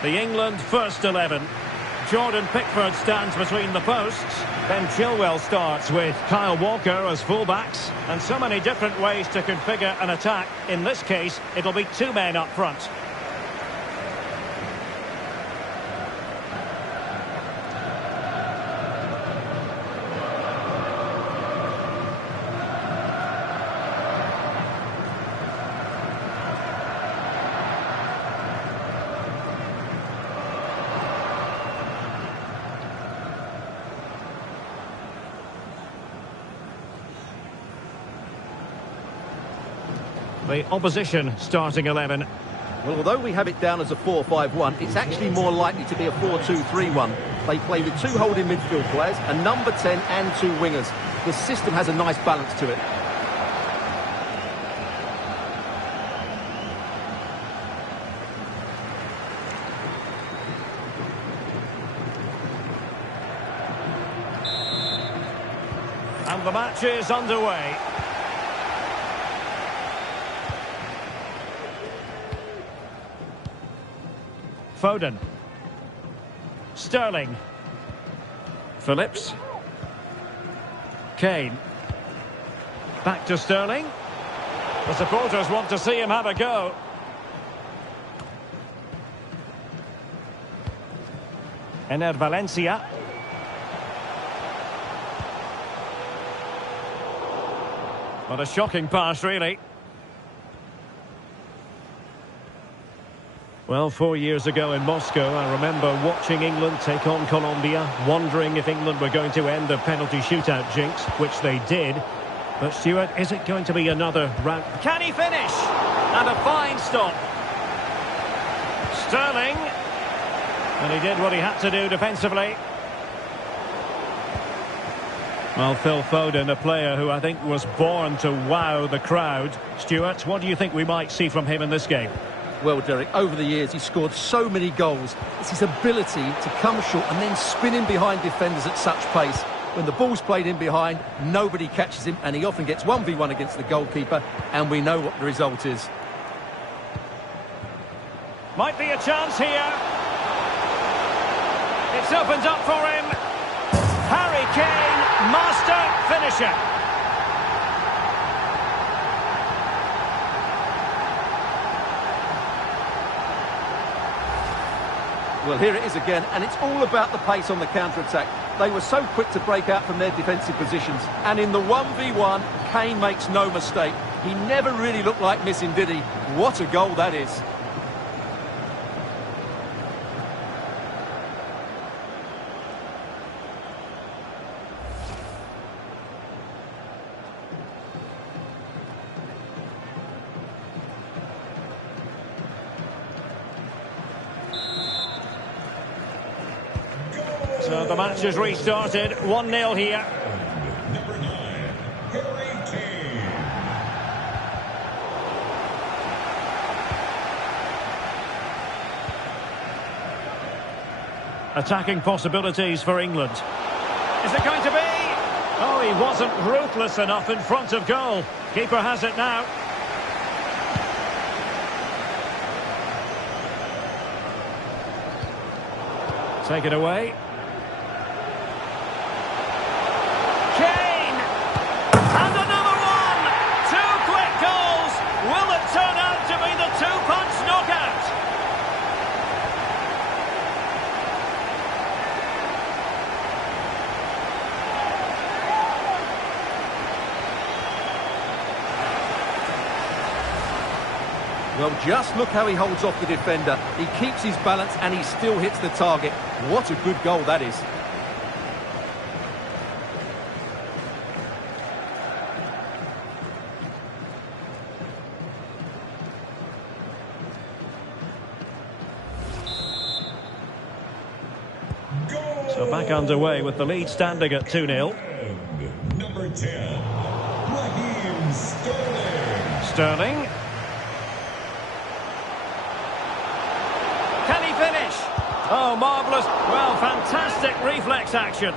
The England first 11. Jordan Pickford stands between the posts. Ben Chilwell starts with Kyle Walker as fullbacks. And so many different ways to configure an attack. In this case, it'll be two men up front. The opposition starting 11. Well, although we have it down as a 4-5-1, it's actually more likely to be a 4-2-3-1. They play with two holding midfield players, a number 10 and two wingers. The system has a nice balance to it. And the match is underway. Foden. Sterling. Phillips. Kane. Back to Sterling. The supporters want to see him have a go. Ener Valencia. What a shocking pass, really. Well, 4 years ago in Moscow, I remember watching England take on Colombia, wondering if England were going to end the penalty shootout jinx, which they did. But, Stuart, is it going to be another round? Can he finish? And a fine stop. Sterling. And he did what he had to do defensively. Well, Phil Foden, a player who I think was born to wow the crowd. Stuart, what do you think we might see from him in this game? Well, Derek, over the years he's scored so many goals. It's his ability to come short and then spin in behind defenders at such pace. When the ball's played in behind, nobody catches him, and he often gets 1v1 against the goalkeeper, and we know what the result is. Might be a chance here. It's opened up for him. Harry Kane, master finisher. Well, here it is again, and it's all about the pace on the counter-attack. They were so quick to break out from their defensive positions, and in the 1v1, Kane makes no mistake. He never really looked like missing, did he? What a goal that is. So the match has restarted. 1-0 here. Number 9, Harry Kane. Attacking possibilities for England. Is it going to be? Oh, he wasn't ruthless enough in front of goal. Keeper has it now. Take it away. Kane! And another one! 2 quick goals! Will it turn out to be the 2-punch knockout? Well, just look how he holds off the defender. He keeps his balance and he still hits the target. What a good goal that is. So back underway with the lead standing at 2-0. And number 10, Raheem Sterling. Sterling. Can he finish? Oh, marvellous. Well, fantastic reflex action.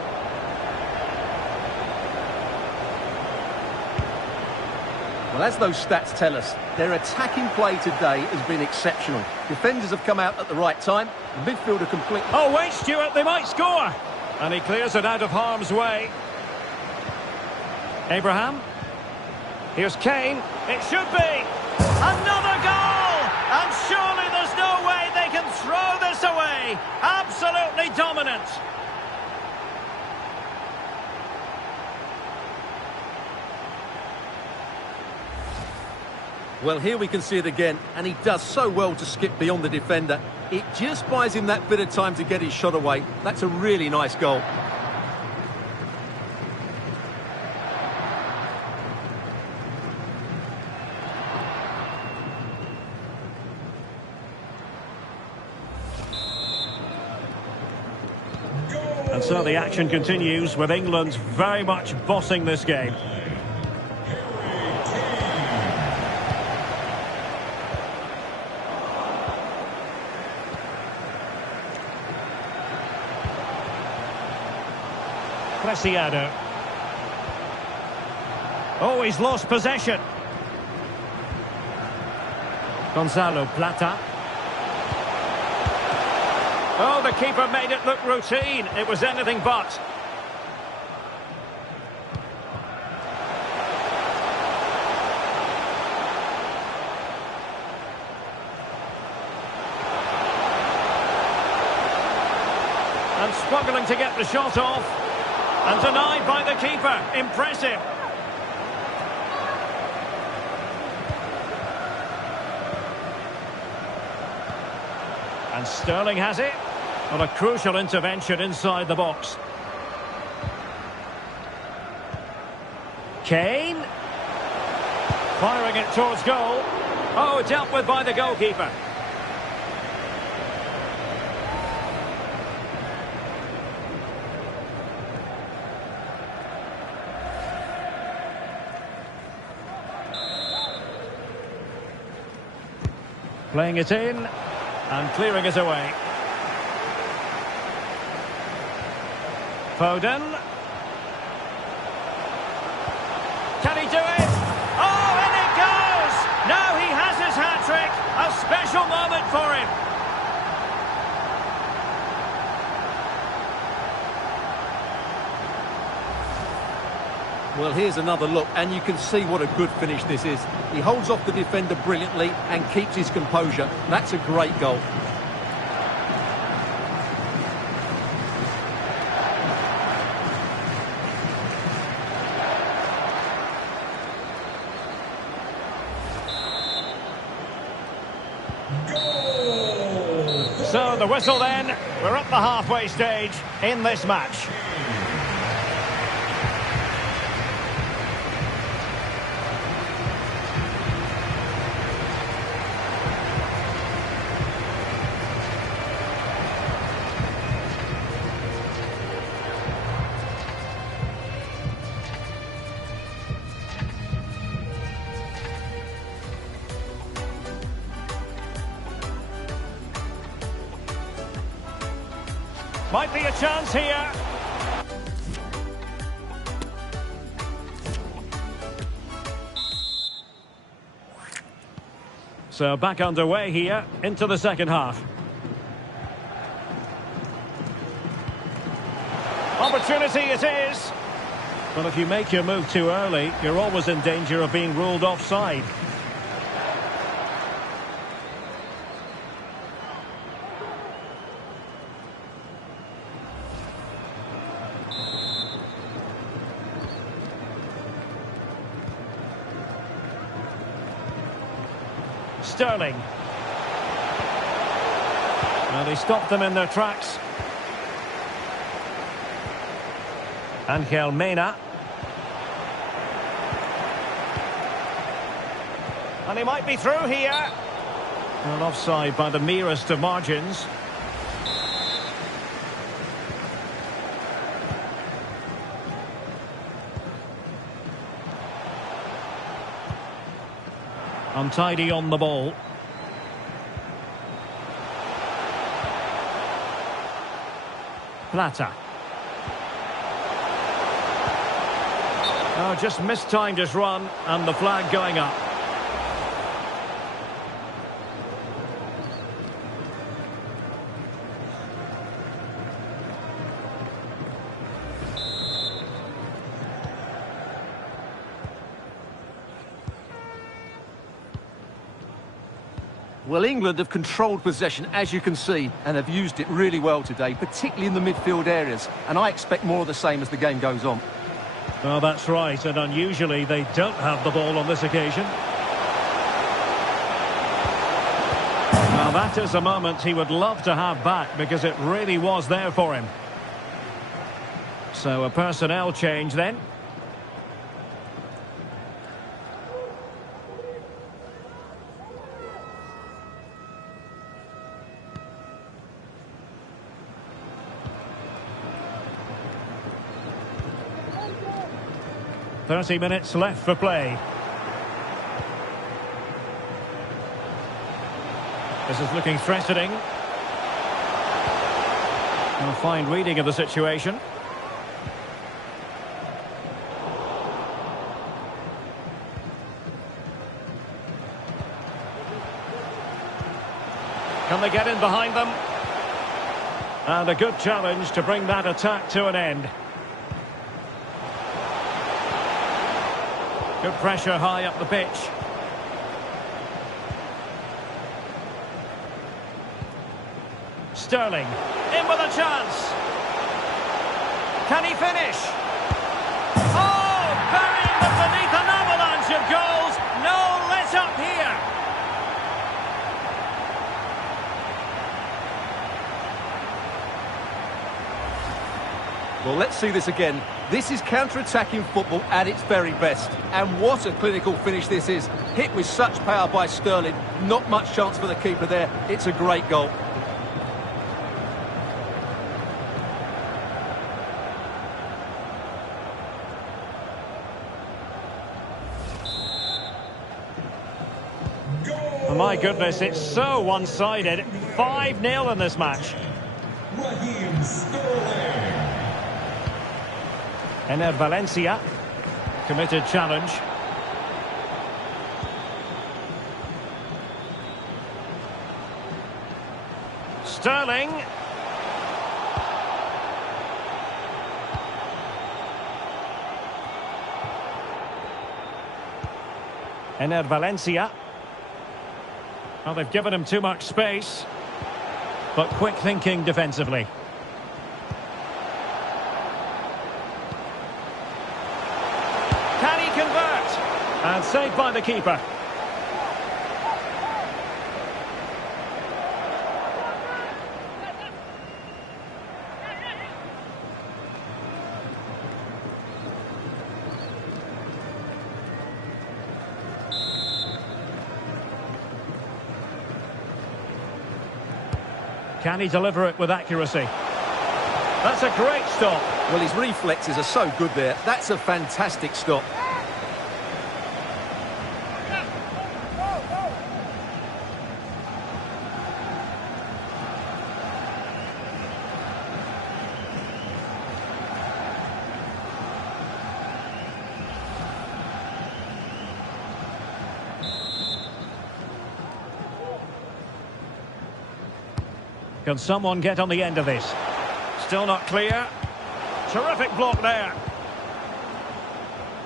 Well, as those stats tell us, their attacking play today has been exceptional. Defenders have come out at the right time. The midfielder completely... Oh, wait, Stuart, they might score. And he clears it out of harm's way. Abraham. Here's Kane. It should be. Another goal! And surely there's no way they can throw this away. Absolutely dominant. Well, here we can see it again, and he does so well to skip beyond the defender. It just buys him that bit of time to get his shot away. That's a really nice goal. And so the action continues with England very much bossing this game. Preciado. Oh, he's lost possession. Gonzalo Plata. Oh, the keeper made it look routine. It was anything but. And struggling to get the shot off. And denied by the keeper. Impressive. And Sterling has it. Well, a crucial intervention inside the box. Kane. Firing it towards goal. Oh, dealt with by the goalkeeper. Playing it in and clearing it away. Foden. Can he do it? Oh, and it goes! Now he has his hat-trick. A special moment for him. Well, here's another look, and you can see what a good finish this is. He holds off the defender brilliantly and keeps his composure. That's a great goal. So the whistle then. We're up the halfway stage in this match. Might be a chance here. So back underway here into the second half. Opportunity it is. Well, if you make your move too early, you're always in danger of being ruled offside. Sterling. Well, he stopped them in their tracks. Angel Mena. And he might be through here. Well, offside by the merest of margins. Untidy on the ball. Plata. Oh, just mistimed his run and the flag going up. Well, England have controlled possession, as you can see, and have used it really well today, particularly in the midfield areas. And I expect more of the same as the game goes on. Well, that's right, and unusually they don't have the ball on this occasion. Now, that is a moment he would love to have back, because it really was there for him. So, a personnel change then. "30 minutes left for play. This is looking threatening. A fine reading of the situation. Can they get in behind them? And a good challenge to bring that attack to an end. Good pressure high up the pitch. Sterling, in with a chance. Can he finish? Oh, burying them beneath an avalanche of goals. No let up here. Well, let's see this again. This is counter-attacking football at its very best. And what a clinical finish this is. Hit with such power by Sterling. Not much chance for the keeper there. It's a great goal. My goodness, it's so one-sided. 5-0 in this match. Raheem Sterling. Enner Valencia. Committed challenge. Sterling. Enner Valencia. Well, they've given him too much space, but quick thinking defensively. Can he convert? And saved by the keeper. Can he deliver it with accuracy? That's a great stop. Well, his reflexes are so good there. That's a fantastic stop. Can someone get on the end of this? Still not clear. Terrific block there.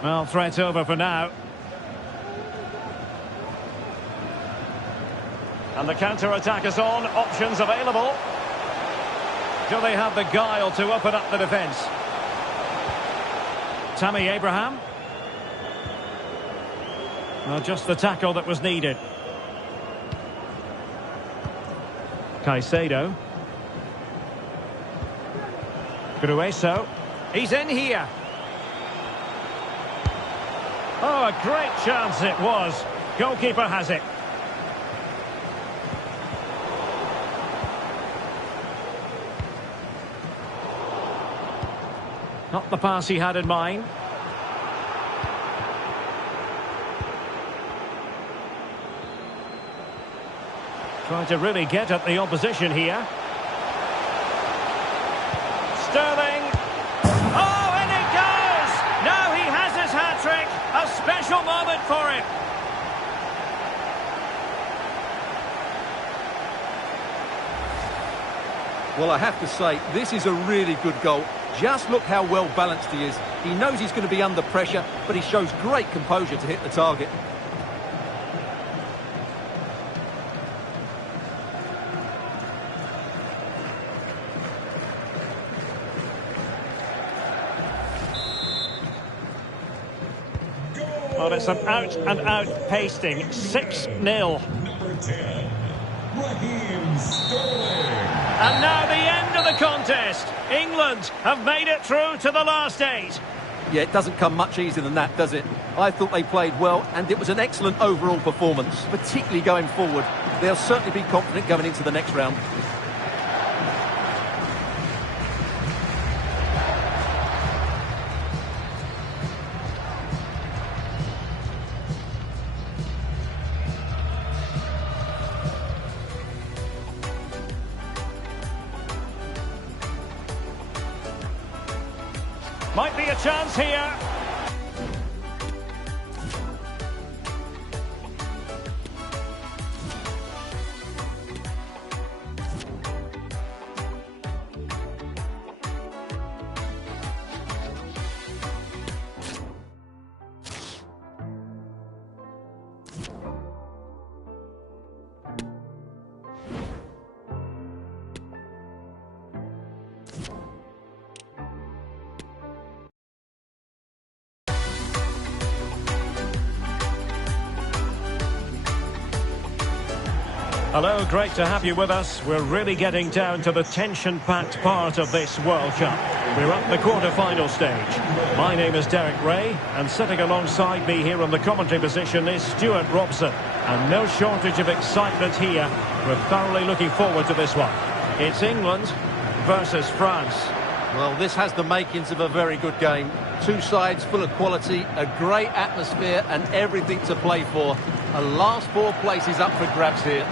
Well, threat over for now. And the counter-attack is on. Options available. Do they have the guile to open up the defence? Tammy Abraham. Well, just the tackle that was needed. Caicedo. Grueso. He's in here. Oh, a great chance it was. Goalkeeper has it. Not the pass he had in mind. Trying to really get at the opposition here. Sterling. Oh, and it goes! Now he has his hat-trick. A special moment for him. Well, I have to say, this is a really good goal. Just look how well balanced he is. He knows he's going to be under pressure, but he shows great composure to hit the target. Well, it's an out-and-out pasting. 6-0. Number 10, Raheem Sterling. And now the end of the contest. England have made it through to the last 8. Yeah, it doesn't come much easier than that, does it? I thought they played well, and it was an excellent overall performance, particularly going forward. They'll certainly be confident going into the next round. Might be a chance here. Hello, great to have you with us. We're really getting down to the tension-packed part of this World Cup. We're at the quarter-final stage. My name is Derek Ray, and sitting alongside me here on the commentary position is Stuart Robson. And no shortage of excitement here. We're thoroughly looking forward to this one. It's England versus France. Well, this has the makings of a very good game. Two sides full of quality, a great atmosphere and everything to play for. The last 4 places up for grabs here.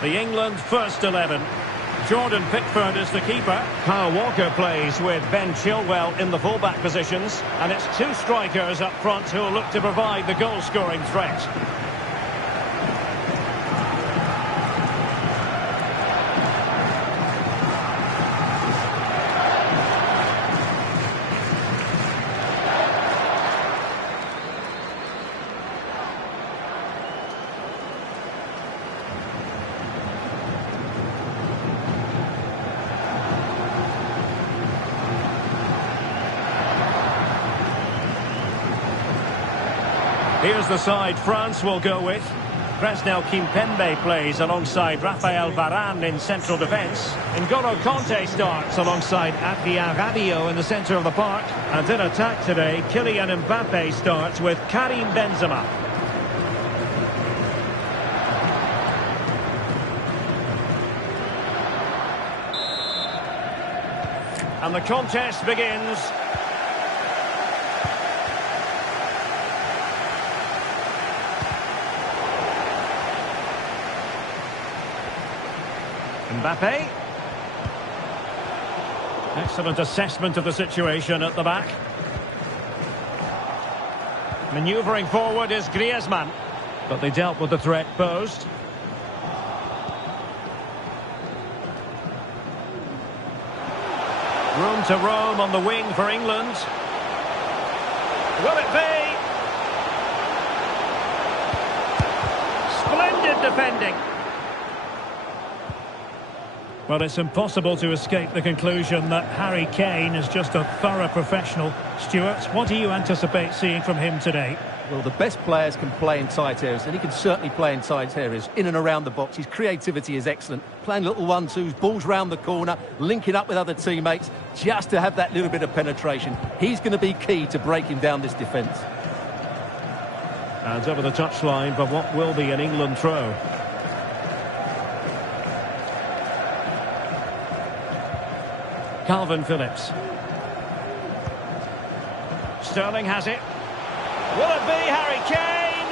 The England first 11. Jordan Pickford is the keeper. Kyle Walker plays with Ben Chilwell in the fullback positions. And it's 2 strikers up front who will look to provide the goal-scoring threat. Here's the side France will go with. Presnel Kimpembe plays alongside Rafael Varane in central defence. N'Golo Kanté starts alongside Adrien Rabiot in the centre of the park. And in attack today, Kylian Mbappe starts with Karim Benzema. And the contest begins. Mbappe. Excellent assessment of the situation at the back. Manoeuvring forward is Griezmann, but they dealt with the threat posed. Room to roam on the wing for England. Will it be? Splendid defending. Well, it's impossible to escape the conclusion that Harry Kane is just a thorough professional. Stuart, what do you anticipate seeing from him today? Well, the best players can play in tight areas, and he can certainly play in tight areas, in and around the box. His creativity is excellent. Playing little 1-2s, balls round the corner, linking up with other teammates, just to have that little bit of penetration. He's going to be key to breaking down this defence. And over the touchline for what will be an England throw. Calvin Phillips. Sterling has it. Will it be Harry Kane?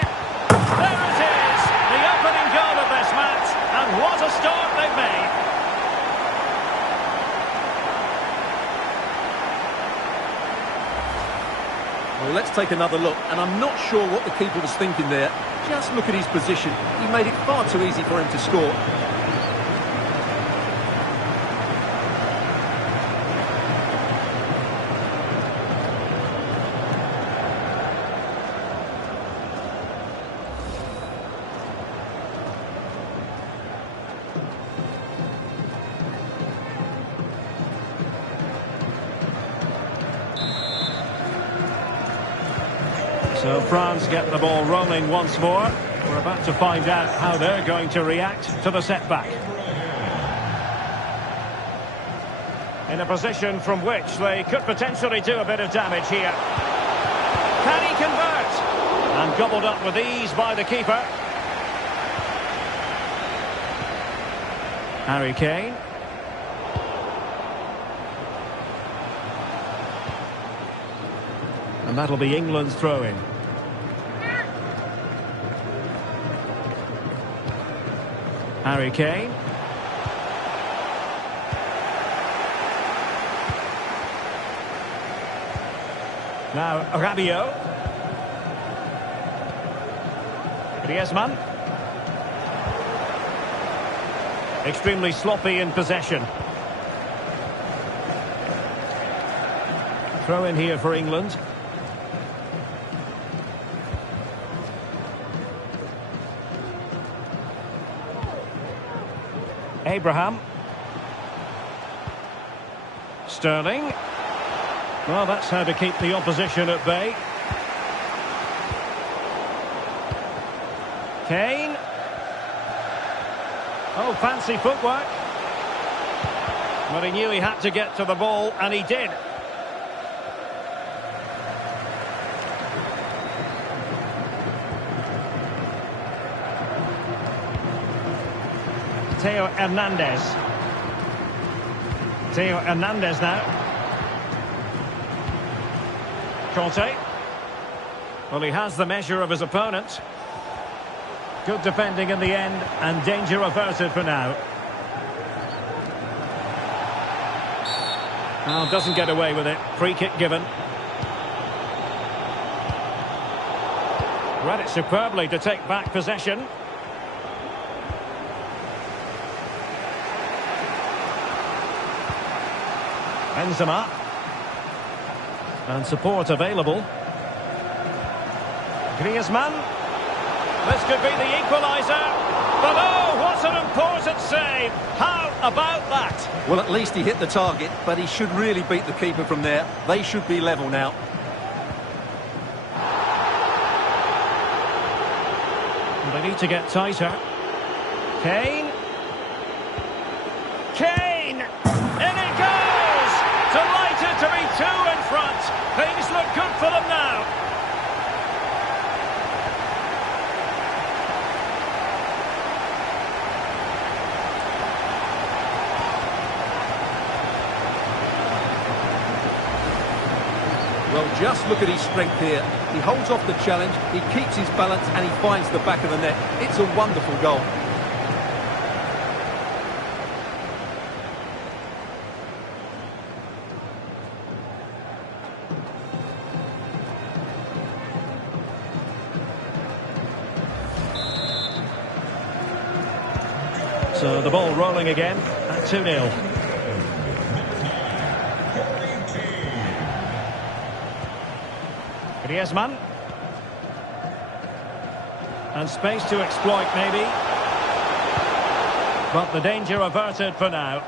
There it is! The opening goal of this match. And what a start they've made. Well, let's take another look. And I'm not sure what the keeper was thinking there. Just look at his position. He made it far too easy for him to score. So France get the ball rolling once more. We're about to find out how they're going to react to the setback. In a position from which they could potentially do a bit of damage here. Can he convert? And gobbled up with ease by the keeper. Harry Kane. And that'll be England's throw-in. Harry Kane. Now Rabiot. Griezmann. Extremely sloppy in possession. Throw in here for England. Abraham. Sterling. Well, that's how to keep the opposition at bay. Kane. Oh, fancy footwork. But he knew he had to get to the ball, and he did. Theo Hernandez. Theo Hernandez now. Conte. Well, he has the measure of his opponent. Good defending in the end, and danger averted for now. Oh, doesn't get away with it. Free kick given. Read it superbly to take back possession. Benzema. And support available. Griezmann. This could be the equaliser. But oh, what an important save. How about that? Well, at least he hit the target, but he should really beat the keeper from there. They should be level now. They need to get tighter. Kane. Kane! In it goes! Delighted to be two in front. Things look good for them now. Well, just look at his strength here. He holds off the challenge, he keeps his balance, and he finds the back of the net. It's a wonderful goal. So the ball rolling again at 2-0. Griezmann. And space to exploit, maybe. But the danger averted for now.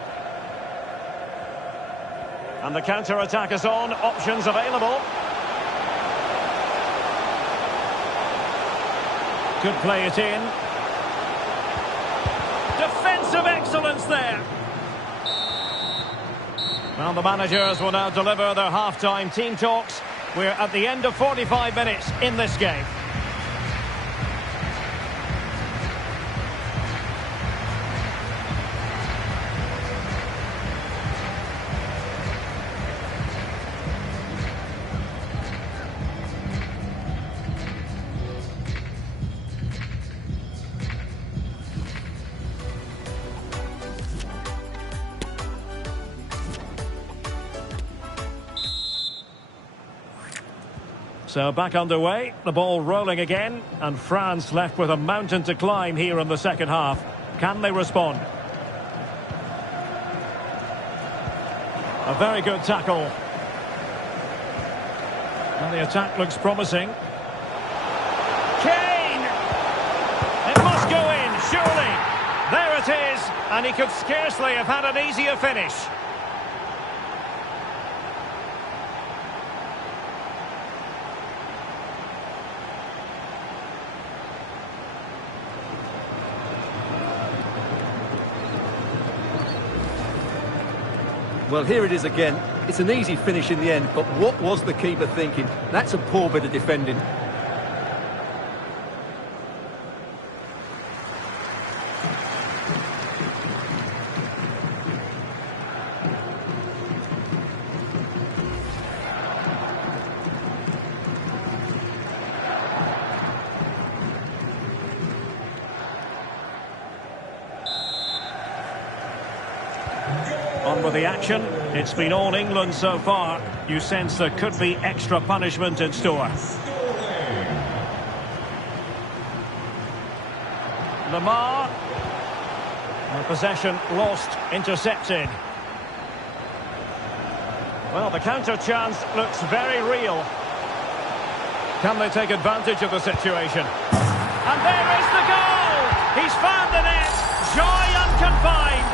And the counter-attack is on. Options available. Could play it in. Defensive excellence there. Well, the managers will now deliver their half-time team talks. We're at the end of 45 minutes in this game. So back underway, the ball rolling again, and France left with a mountain to climb here in the second half. Can they respond? A very good tackle. And the attack looks promising. Kane! It must go in, surely. There it is, and he could scarcely have had an easier finish. Well, here it is again. It's an easy finish in the end, but what was the keeper thinking? That's a poor bit of defending. On with the action. It's been all England so far. You sense there could be extra punishment in store. Lamar. And possession lost, intercepted. Well, the counter chance looks very real. Can they take advantage of the situation? And there is the goal! He's found the net! Joy and can find.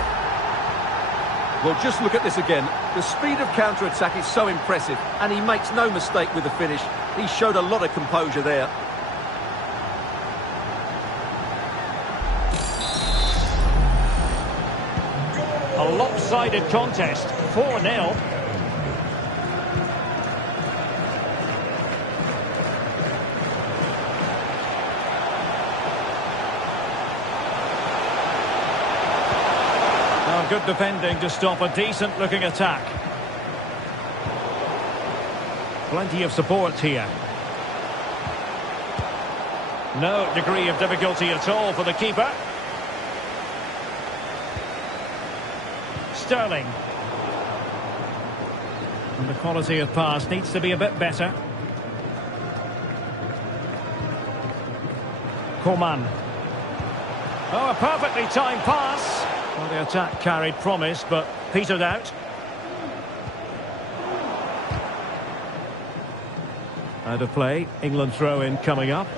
Well, just look at this again. The speed of counter-attack is so impressive, and he makes no mistake with the finish. He showed a lot of composure there. A lopsided contest, 4-0. Good defending to stop a decent-looking attack. Plenty of support here. No degree of difficulty at all for the keeper. Sterling. And the quality of pass needs to be a bit better. Coman. Oh, a perfectly timed pass. Well, the attack carried promise, but petered out. Out of play. England throw-in coming up.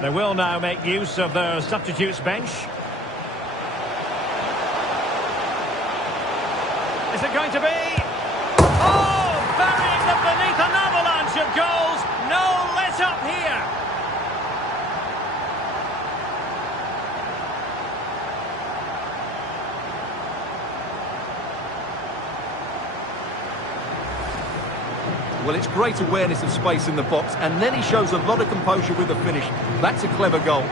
They will now make use of their substitutes bench. Is it going to be? Oh, burying them beneath an avalanche of goals. No let-up here. Well, it's great awareness of space in the box, and then he shows a lot of composure with the finish. That's a clever goal.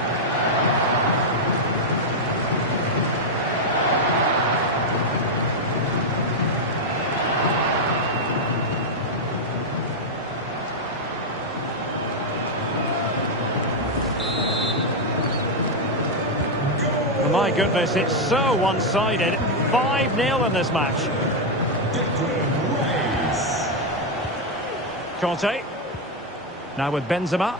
Oh, my goodness, it's so one-sided. 5-0 in this match. Conte. Now with Benzema.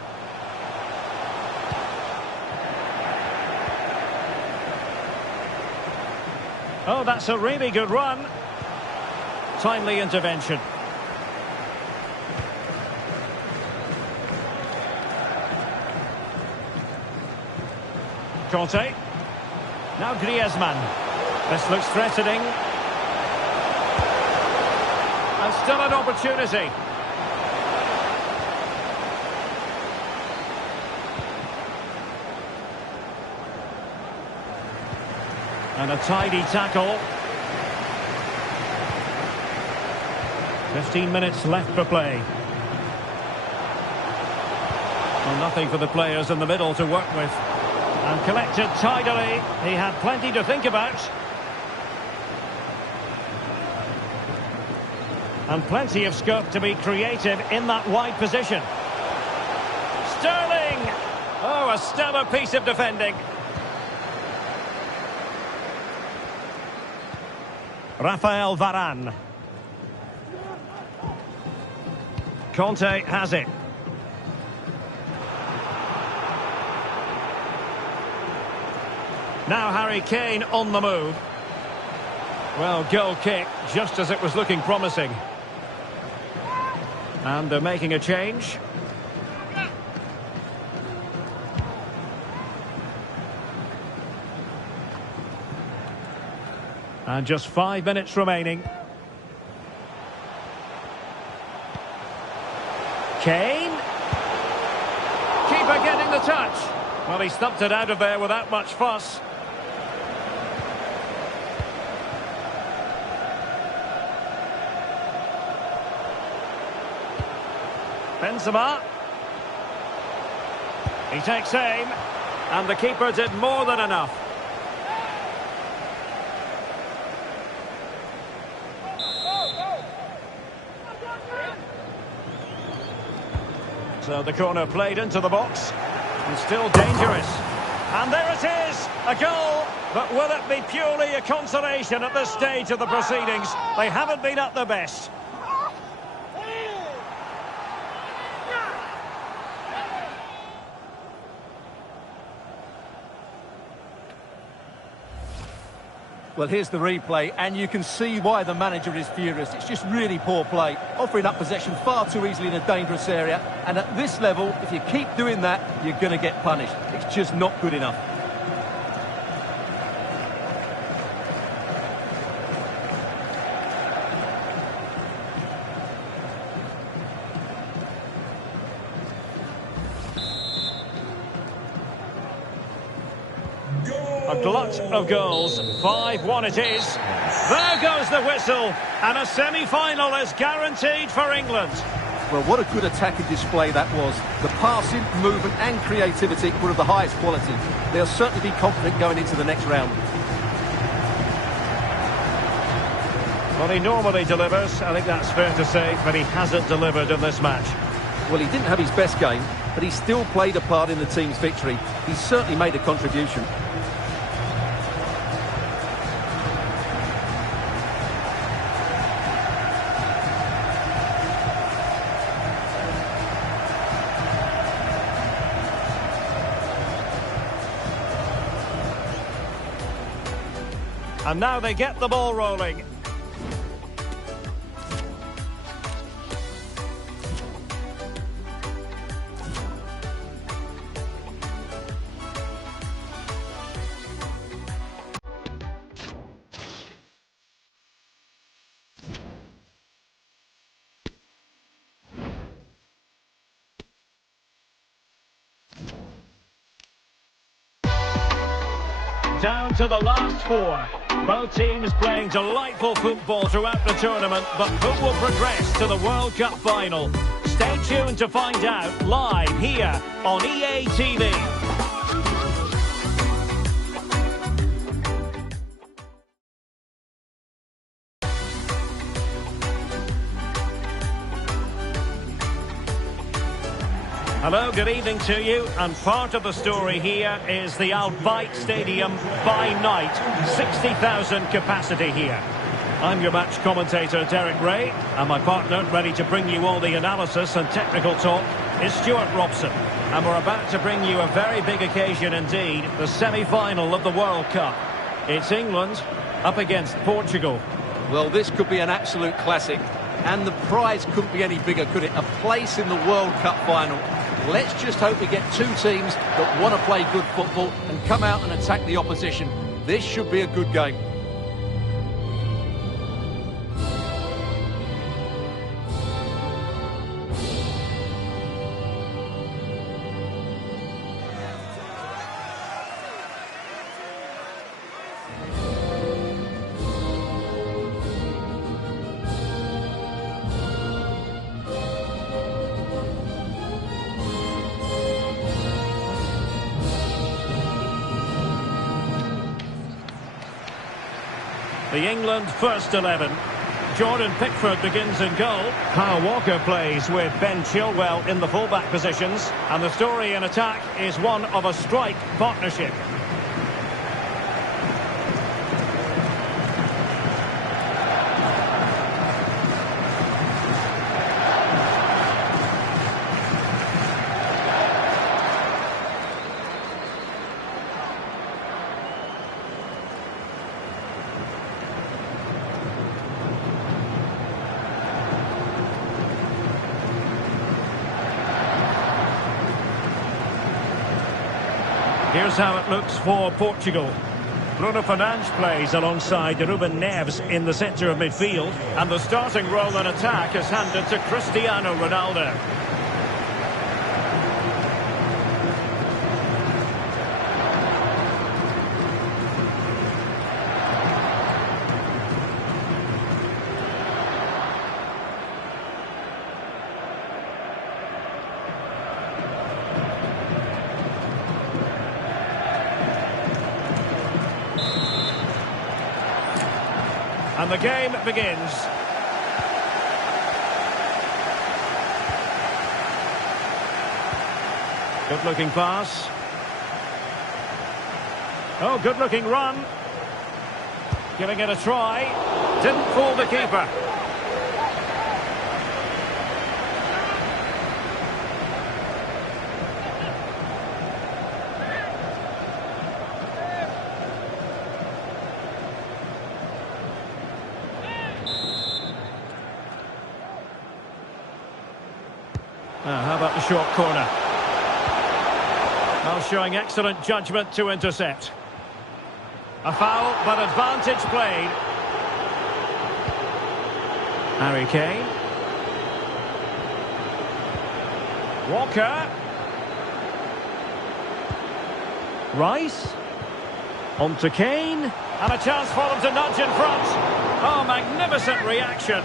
Oh, that's a really good run. Timely intervention. Conte. Now Griezmann. This looks threatening. And still an opportunity. And a tidy tackle. 15 minutes left for play. Well, nothing for the players in the middle to work with. And collected tidily. He had plenty to think about. And plenty of scope to be creative in that wide position. Sterling! Oh, a stellar piece of defending. Rafael Varane. Conte has it. Now Harry Kane on the move. Well, goal kick, just as it was looking promising. And they're making a change. And just 5 minutes remaining. Kane. Keeper getting the touch. Well, he stumped it out of there without much fuss. Benzema. He takes aim. And the keeper did more than enough. So the corner played into the box. And still dangerous. And there it is, a goal. But will it be purely a consolation at this stage of the proceedings? They haven't been at their best. Well, here's the replay, and you can see why the manager is furious. It's just really poor play, offering up possession far too easily in a dangerous area. And at this level, if you keep doing that, you're going to get punished. It's just not good enough. A glut of goals. 5-1 it is. There goes the whistle. And a semi-final is guaranteed for England. Well, what a good attacking display that was. The passing, movement and creativity were of the highest quality. They'll certainly be confident going into the next round. Well, he normally delivers, I think that's fair to say, but he hasn't delivered in this match. Well, he didn't have his best game, but he still played a part in the team's victory. He's certainly made a contribution. And now they get the ball rolling. Down to the last four. Both teams playing delightful football throughout the tournament, but who will progress to the World Cup final? Stay tuned to find out live here on EA TV. Hello, good evening to you, and part of the story here is the Al Bayt Stadium by night. 60,000 capacity here. I'm your match commentator, Derek Ray, and my partner, ready to bring you all the analysis and technical talk, is Stuart Robson. And we're about to bring you a very big occasion indeed, the semi-final of the World Cup. It's England up against Portugal. Well, this could be an absolute classic, and the prize couldn't be any bigger, could it? A place in the World Cup final. Let's just hope we get two teams that want to play good football and come out and attack the opposition. This should be a good game. The England first 11. Jordan Pickford begins in goal. Kyle Walker plays with Ben Chilwell in the fullback positions. And the story in attack is one of a strike partnership. Here's how it looks for Portugal. Bruno Fernandes plays alongside Ruben Neves in the centre of midfield. And the starting role in attack is handed to Cristiano Ronaldo. And the game begins. Good-looking pass. Oh, good-looking run. Giving it a try. Didn't fool the keeper. How about the short corner? Well, showing excellent judgment to intercept. A foul, but advantage played. Harry Kane. Walker. Rice. On to Kane, and a chance for them to nudge in front. Oh, magnificent reaction.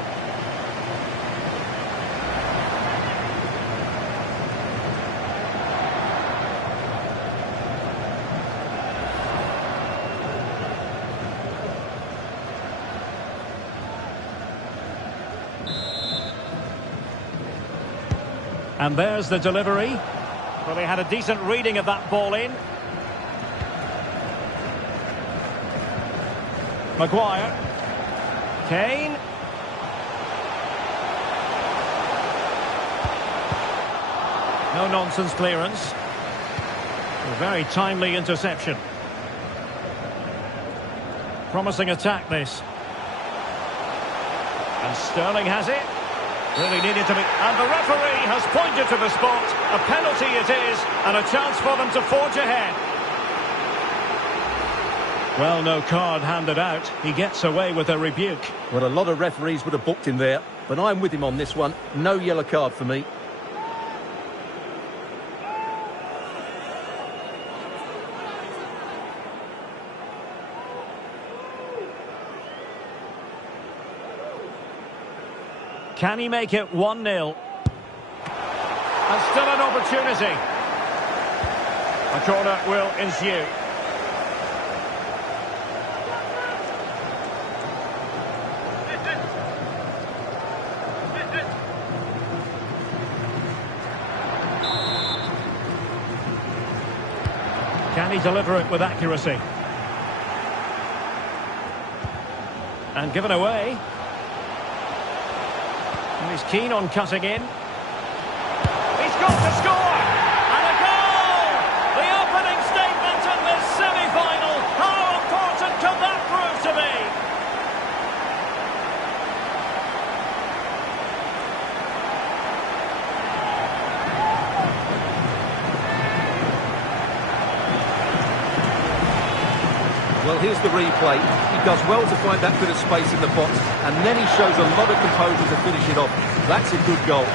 And there's the delivery. Well, they had a decent reading of that ball in. Maguire. Kane. No nonsense clearance. A very timely interception. Promising attack this. And Sterling has it. Really needed to be. And the referee has pointed to the spot. A penalty it is, and a chance for them to forge ahead. Well, no card handed out. He gets away with a rebuke. Well, a lot of referees would have booked him there, but I'm with him on this one. No yellow card for me. Can he make it 1-0? And still an opportunity. A corner will ensue. Can he deliver it with accuracy? And given away. And he's keen on cutting in. He's got to score! And a goal! The opening statement in this semi-final. How important can that prove to be? Well, here's the replay. He does well to find that bit of space in the box, and then he shows a lot of composure to finish it off. That's a good goal.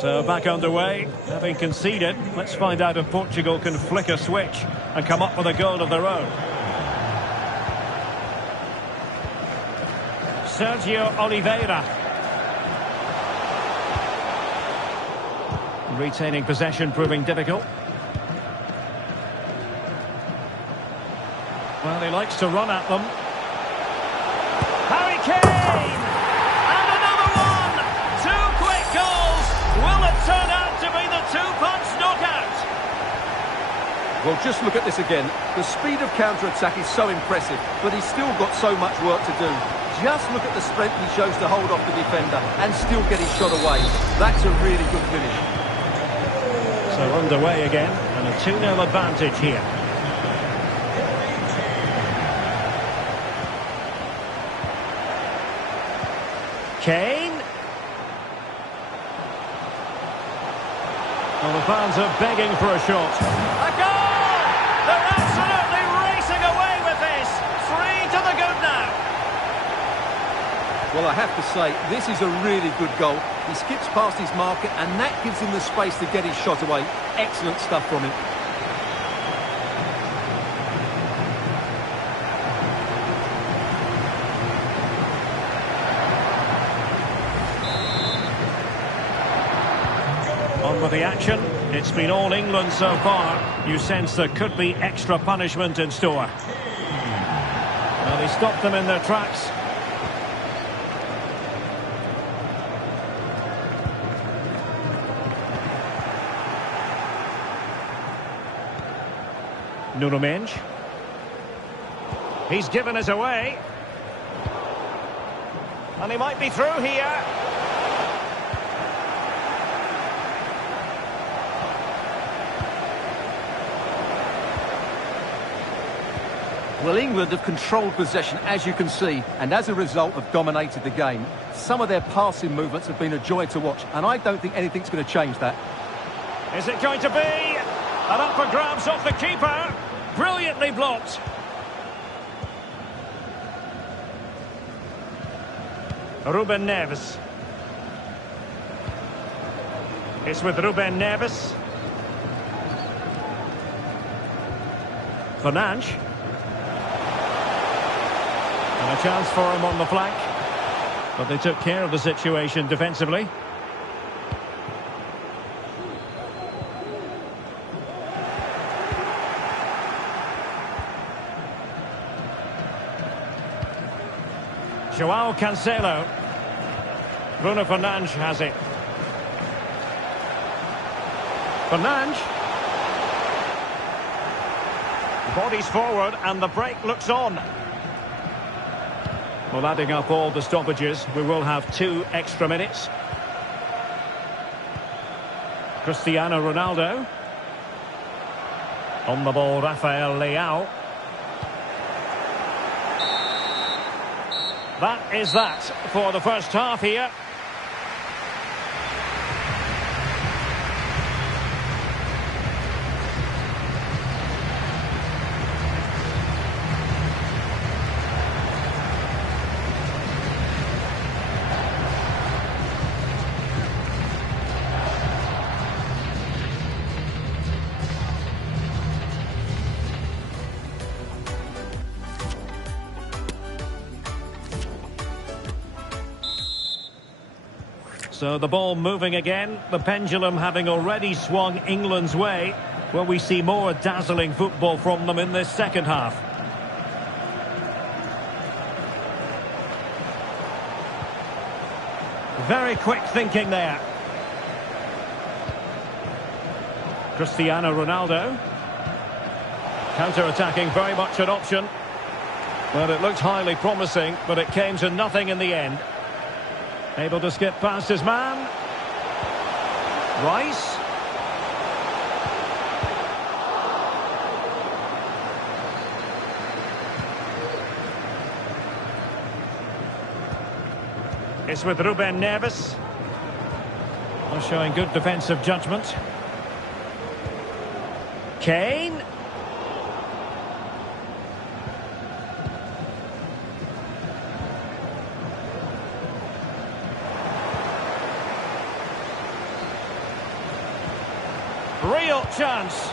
So back underway, having conceded. Let's find out if Portugal can flick a switch and come up with a goal of their own. Sergio Oliveira. Retaining possession proving difficult. Well, he likes to run at them. Harry Kane! And another one! Two quick goals! Will it turn out to be the two-punch knockout? Well, just look at this again. The speed of counter-attack is so impressive, but he's still got so much work to do. Just look at the strength he shows to hold off the defender and still get his shot away. That's a really good finish. So underway again, and a 2-0 advantage here. Kane. Well, the fans are begging for a shot. A goal! They're absolutely racing away with this. 3 to the good now. Well, I have to say, this is a really good goal. He skips past his marker, and that gives him the space to get his shot away. Excellent stuff from him. On with the action. It's been all England so far. You sense there could be extra punishment in store. Well, he stopped them in their tracks. Nuno Mendes. He's given us away. And he might be through here. Well, England have controlled possession, as you can see, and as a result have dominated the game. Some of their passing movements have been a joy to watch, and I don't think anything's going to change that. Is it going to be? And up for grabs off the keeper. Brilliantly blocked. Ruben Neves. It's with Ruben Neves. Fernandes. And a chance for him on the flank. But they took care of the situation defensively. João Cancelo. Bruno Fernandes has it. Fernandes. Bodies forward and the break looks on. Well, adding up all the stoppages, we will have 2 extra minutes. Cristiano Ronaldo. On the ball, Rafael Leao. That is that for the first half here. So the ball moving again, the pendulum having already swung England's way. Will we see more dazzling football from them in this second half? Very quick thinking there. Cristiano Ronaldo. Counter-attacking, very much an option. Well, it looked highly promising, but it came to nothing in the end. Able to skip past his man. Rice. It's with Ruben Neves. Showing good defensive judgment. Kane. Real chance.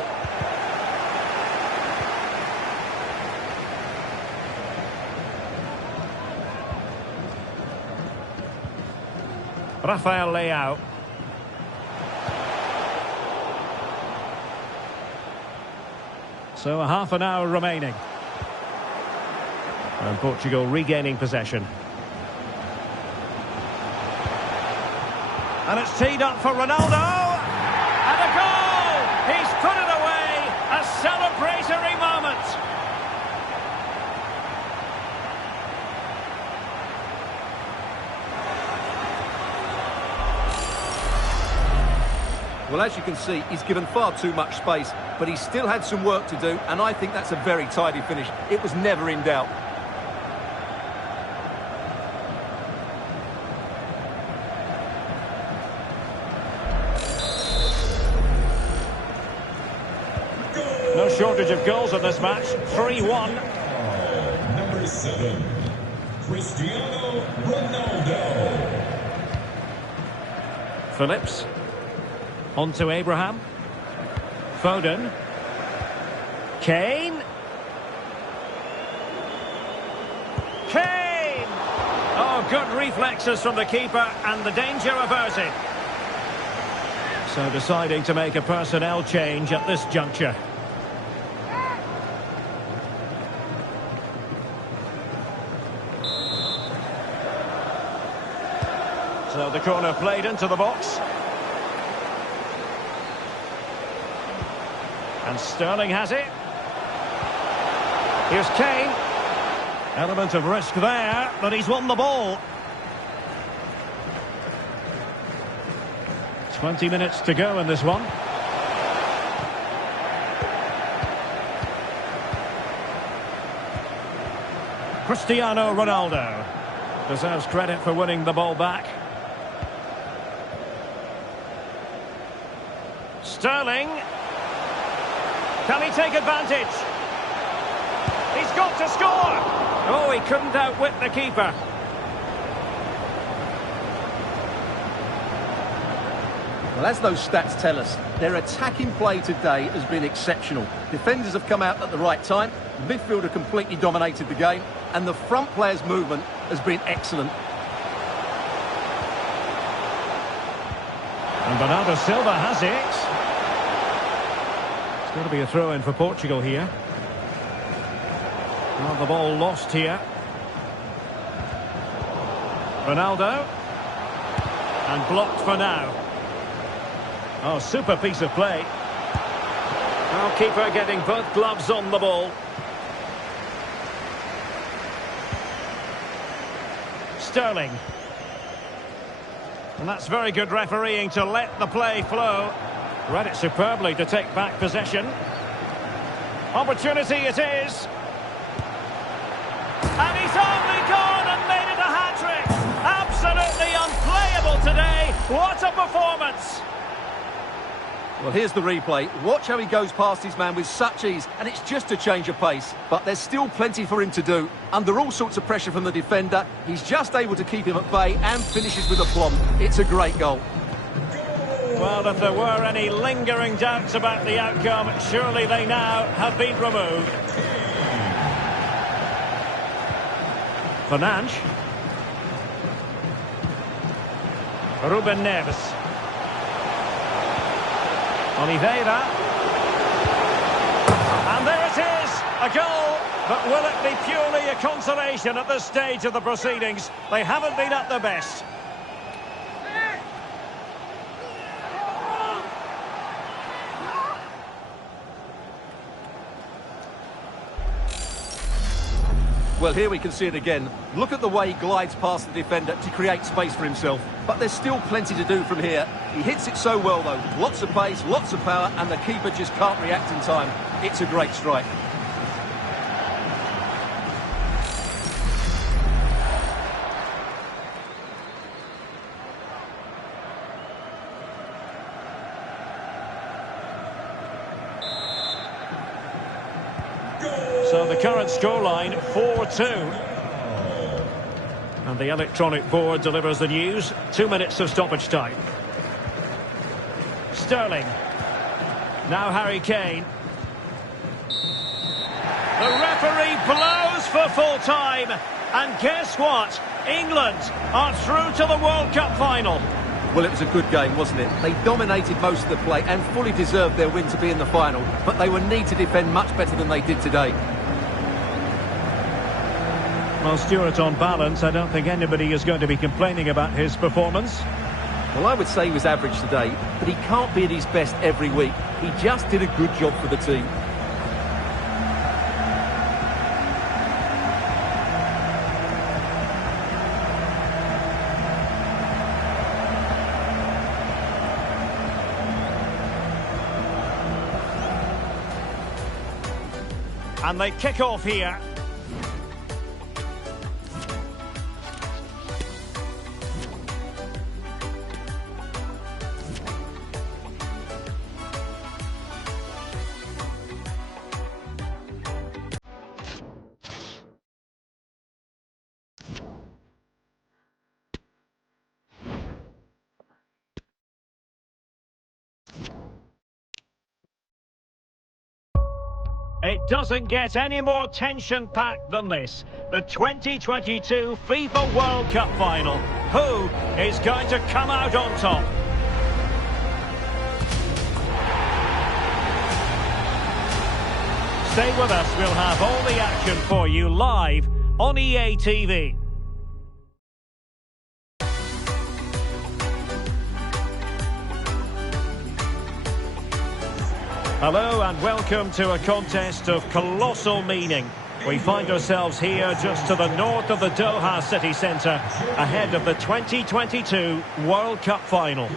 Rafael Leao. So a half an hour remaining. And Portugal regaining possession. And it's teed up for Ronaldo. And a goal! He's put it away. A celebratory moment. Well, as you can see, he's given far too much space, but he still had some work to do, and I think that's a very tidy finish. It was never in doubt. No shortage of goals in this match. 3-1. Number 7, Cristiano Ronaldo. Phillips. On to Abraham. Foden. Kane. Kane! Oh, good reflexes from the keeper and the danger averted. So deciding to make a personnel change at this juncture. So the corner played into the box. And Sterling has it. Here's Kane. Element of risk there, but he's won the ball. 20 minutes to go in this one. Cristiano Ronaldo deserves credit for winning the ball back. Sterling. Can he take advantage? He's got to score! Oh, he couldn't outwit the keeper. Well, as those stats tell us, their attacking play today has been exceptional. Defenders have come out at the right time, midfield have completely dominated the game, and the front players' movement has been excellent. And Bernardo Silva has it. It's going to be a throw-in for Portugal here. Well, the ball lost here. Ronaldo. And blocked for now. Oh, super piece of play. Our keeper getting both gloves on the ball. Sterling. And that's very good refereeing to let the play flow. Read it superbly to take back possession. Opportunity it is. And he's only gone and made it a hat-trick. Absolutely unplayable today. What a performance. Well, here's the replay. Watch how he goes past his man with such ease, and it's just a change of pace. But there's still plenty for him to do. Under all sorts of pressure from the defender, he's just able to keep him at bay and finishes with aplomb. It's a great goal. Well, if there were any lingering doubts about the outcome, surely they now have been removed. Fernandes. Ruben Neves. Oliveira. And there it is, a goal. But will it be purely a consolation at this stage of the proceedings? They haven't been at their best. Well, here we can see it again. Look at the way he glides past the defender to create space for himself. But there's still plenty to do from here. He hits it so well, though. Lots of pace, lots of power, and the keeper just can't react in time. It's a great strike. So the current scoreline, 4-2. And the electronic board delivers the news. 2 minutes of stoppage time. Sterling. Now Harry Kane. The referee blows for full time. And guess what? England are through to the World Cup final. Well, it was a good game, wasn't it? They dominated most of the play and fully deserved their win to be in the final. But they would need to defend much better than they did today. Well, Stuart, on balance, I don't think anybody is going to be complaining about his performance. Well, I would say he was average today, but he can't be at his best every week. He just did a good job for the team. And they kick off here. It doesn't get any more tension-packed than this. The 2022 FIFA World Cup final. Who is going to come out on top? Stay with us, we'll have all the action for you live on EA TV. Hello and welcome to a contest of colossal meaning. We find ourselves here just to the north of the Doha city centre, ahead of the 2022 World Cup final.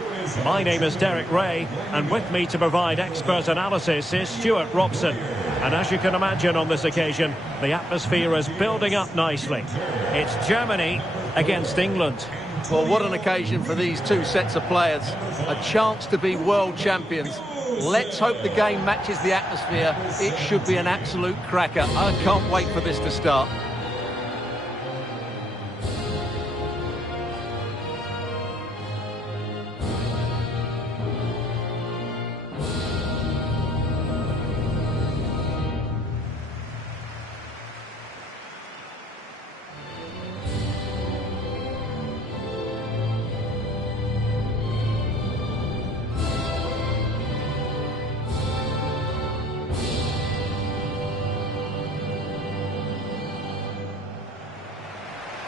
My name is Derek Ray, and with me to provide expert analysis is Stuart Robson. And as you can imagine on this occasion, the atmosphere is building up nicely. It's Germany against England. Well, what an occasion for these two sets of players. A chance to be world champions. Let's hope the game matches the atmosphere. It should be an absolute cracker. I can't wait for this to start.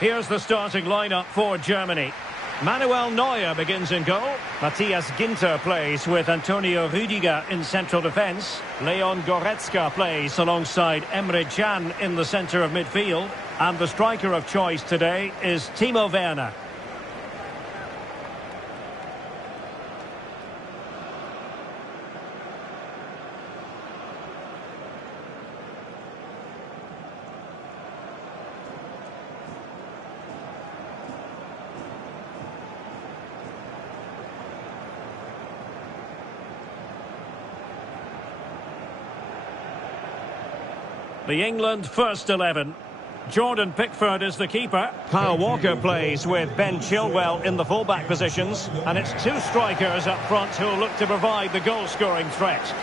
Here's the starting lineup for Germany. Manuel Neuer begins in goal. Matthias Ginter plays with Antonio Rüdiger in central defence. Leon Goretzka plays alongside Emre Can in the centre of midfield. And the striker of choice today is Timo Werner. The England first 11. Jordan Pickford is the keeper. Kyle Walker plays with Ben Chilwell in the fullback positions. And it's two strikers up front who will look to provide the goal-scoring threat.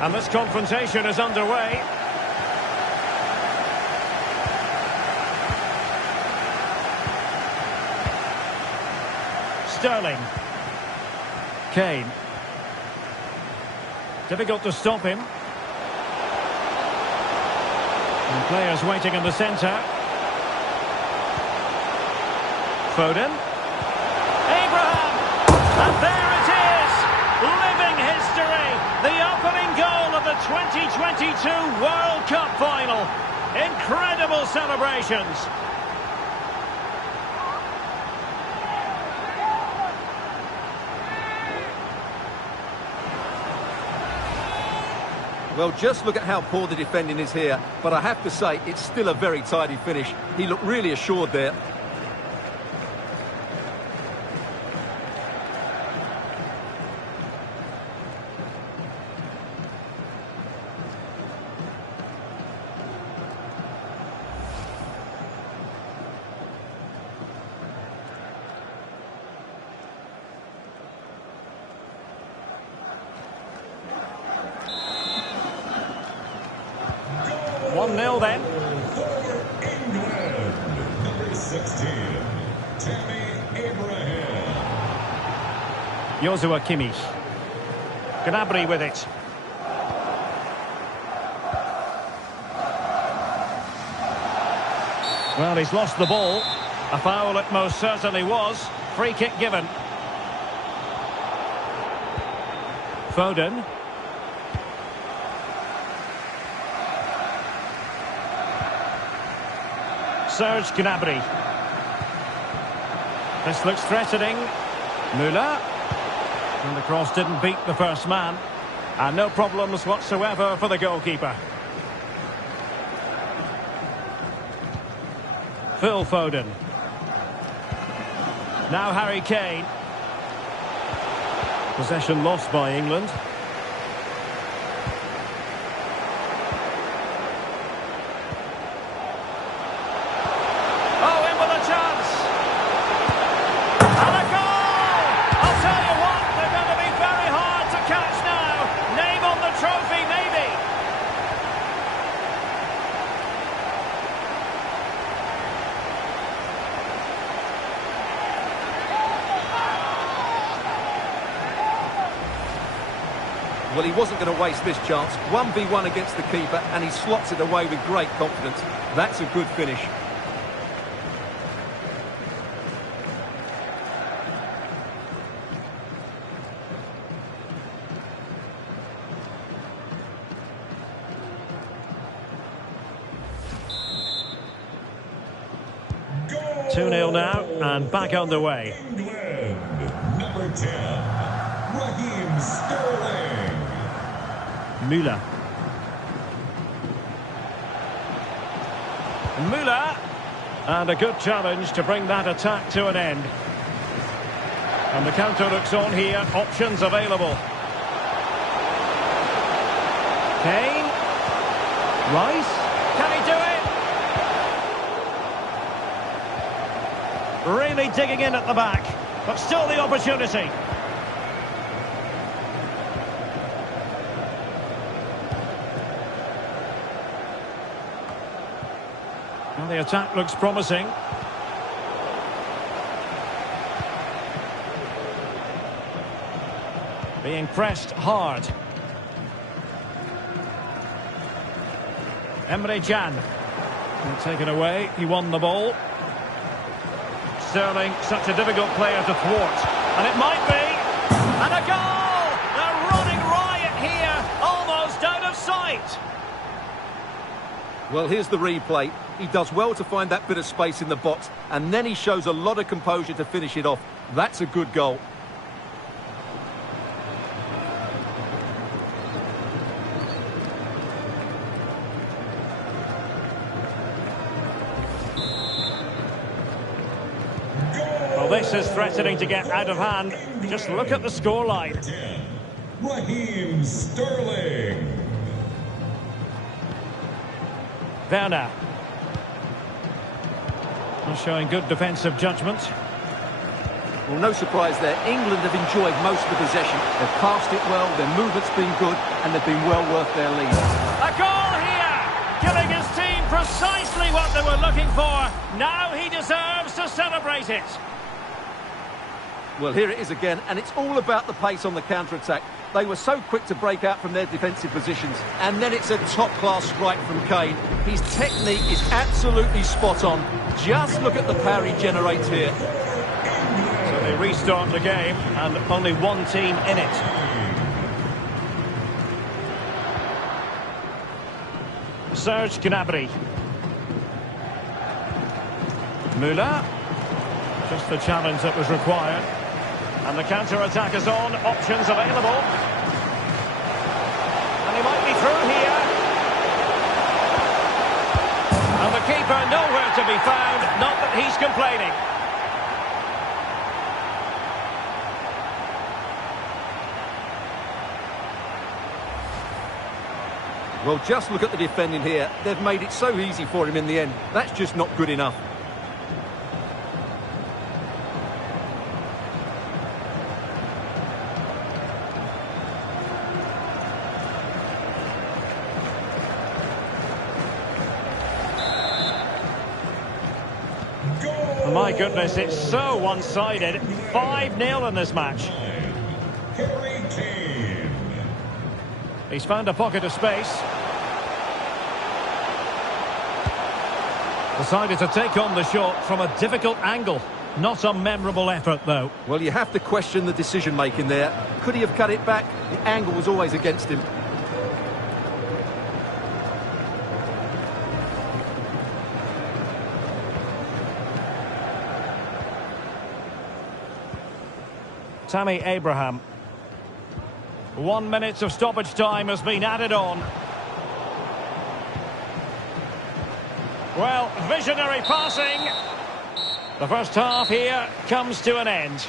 And this confrontation is underway. Sterling. Kane. Difficult to stop him. And players waiting in the centre. Foden. Abraham! And there it is! Living history! The opening goal of the 2022 World Cup final. Incredible celebrations. Well, just look at how poor the defending is here. But I have to say, it's still a very tidy finish. He looked really assured there. One 1-0 then. For England, number 16, Tammy Abraham. Joshua Kimmich. Gnabry with it. Well, he's lost the ball. A foul it most certainly was. Free kick given. Foden. Serge Gnabry. This looks threatening. Müller. And the cross didn't beat the first man. And no problems whatsoever for the goalkeeper. Phil Foden. Now Harry Kane. Possession lost by England. Well, he wasn't going to waste this chance. 1v1 against the keeper, and he slots it away with great confidence. That's a good finish. Goal! 2-0 now, and back underway. England, number 10, Raheem Sterling. Müller. Müller. And a good challenge to bring that attack to an end. And the counter looks on here. Options available. Kane. Rice. Can he do it? Really digging in at the back. But still the opportunity. Well, the attack looks promising. Being pressed hard. Emre Can. Taken away. He won the ball. Sterling, such a difficult player to thwart. And it might be. And a goal! A running riot here. Almost out of sight. Well, here's the replay. He does well to find that bit of space in the box, and then he shows a lot of composure to finish it off. That's a good goal. Well, this is threatening to get out of hand. Just look at the scoreline. 10, Raheem Sterling. Werner. Showing good defensive judgment. Well, no surprise there. England have enjoyed most of the possession. They've passed it well, their movement's been good, and they've been well worth their lead. A goal here! Giving his team precisely what they were looking for. Now he deserves to celebrate it. Well, here it is again, and it's all about the pace on the counter-attack. They were so quick to break out from their defensive positions. And then it's a top-class strike from Kane. His technique is absolutely spot on. Just look at the power he generates here. So they restart the game, and only one team in it. Serge Gnabry. Müller. Just the challenge that was required. And the counter-attack is on. Options available. And he might be through here. And the keeper nowhere to be found. Not that he's complaining. Well, just look at the defending here. They've made it so easy for him in the end. That's just not good enough. My goodness, it's so one-sided. 5-0 in this match. Harry Kane. He's found a pocket of space. Decided to take on the shot from a difficult angle. Not a memorable effort, though. Well, you have to question the decision-making there. Could he have cut it back? The angle was always against him. Tammy Abraham. 1 minute of stoppage time has been added on. Well, visionary passing. The first half here comes to an end.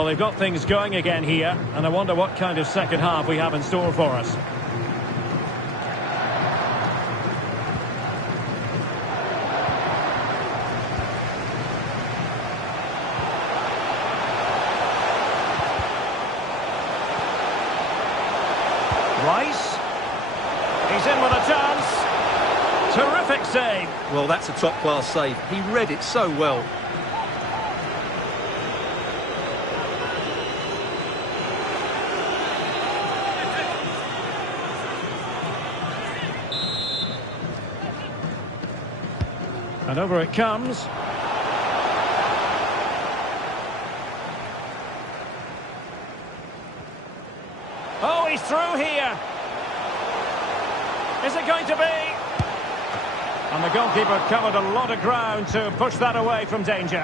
Well, they've got things going again here, and I wonder what kind of second half we have in store for us. Rice. He's in with a chance. Terrific save. Well, that's a top-class save. He read it so well. And over it comes. Oh, he's through here. Is it going to be? And the goalkeeper covered a lot of ground to push that away from danger.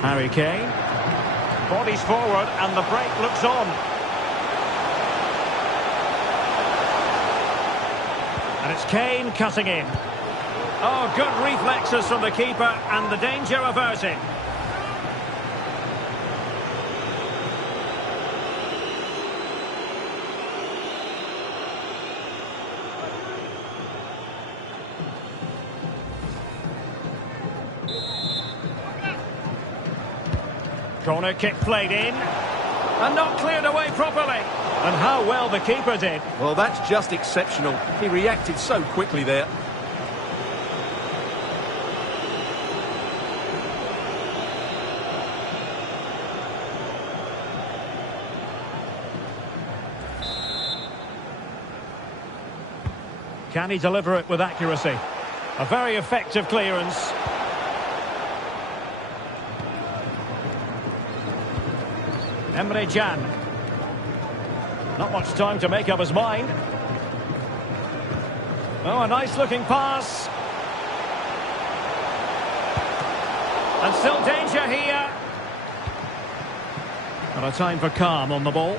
Harry Kane. Bodies forward and the break looks on. And it's Kane cutting in. Oh, good reflexes from the keeper and the danger averted. Corner kick played in. And not cleared away properly. And how well the keeper did. Well, that's just exceptional. He reacted so quickly there. Can he deliver it with accuracy? A very effective clearance. Emre Can. Not much time to make up his mind. Oh, a nice looking pass. And still danger here. And a time for calm on the ball.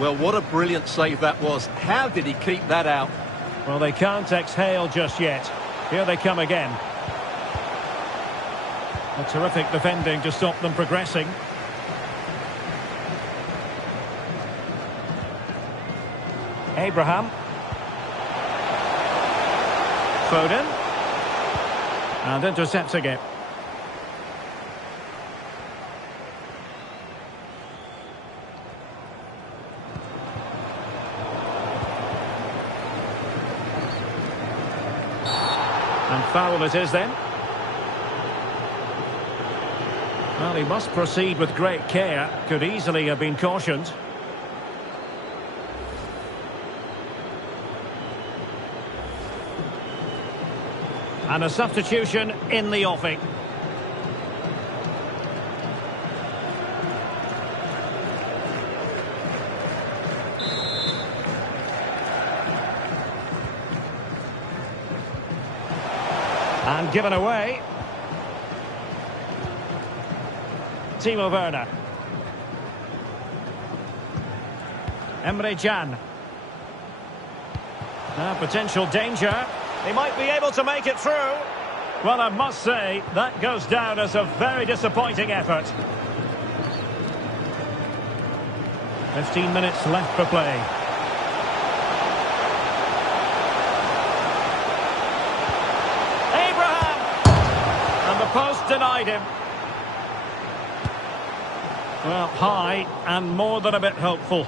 Well, what a brilliant save that was. How did he keep that out? Well, they can't exhale just yet. Here they come again. A terrific defending to stop them progressing. Abraham. Foden. And intercepting it. And foul it is then. Well, he must proceed with great care. Could easily have been cautioned. And a substitution in the offing. And given away. Timo Werner. Emre Can. Potential danger. He might be able to make it through. Well, I must say, that goes down as a very disappointing effort. 15 minutes left for play. Abraham! And the post denied him. Well, high and more than a bit hopeful.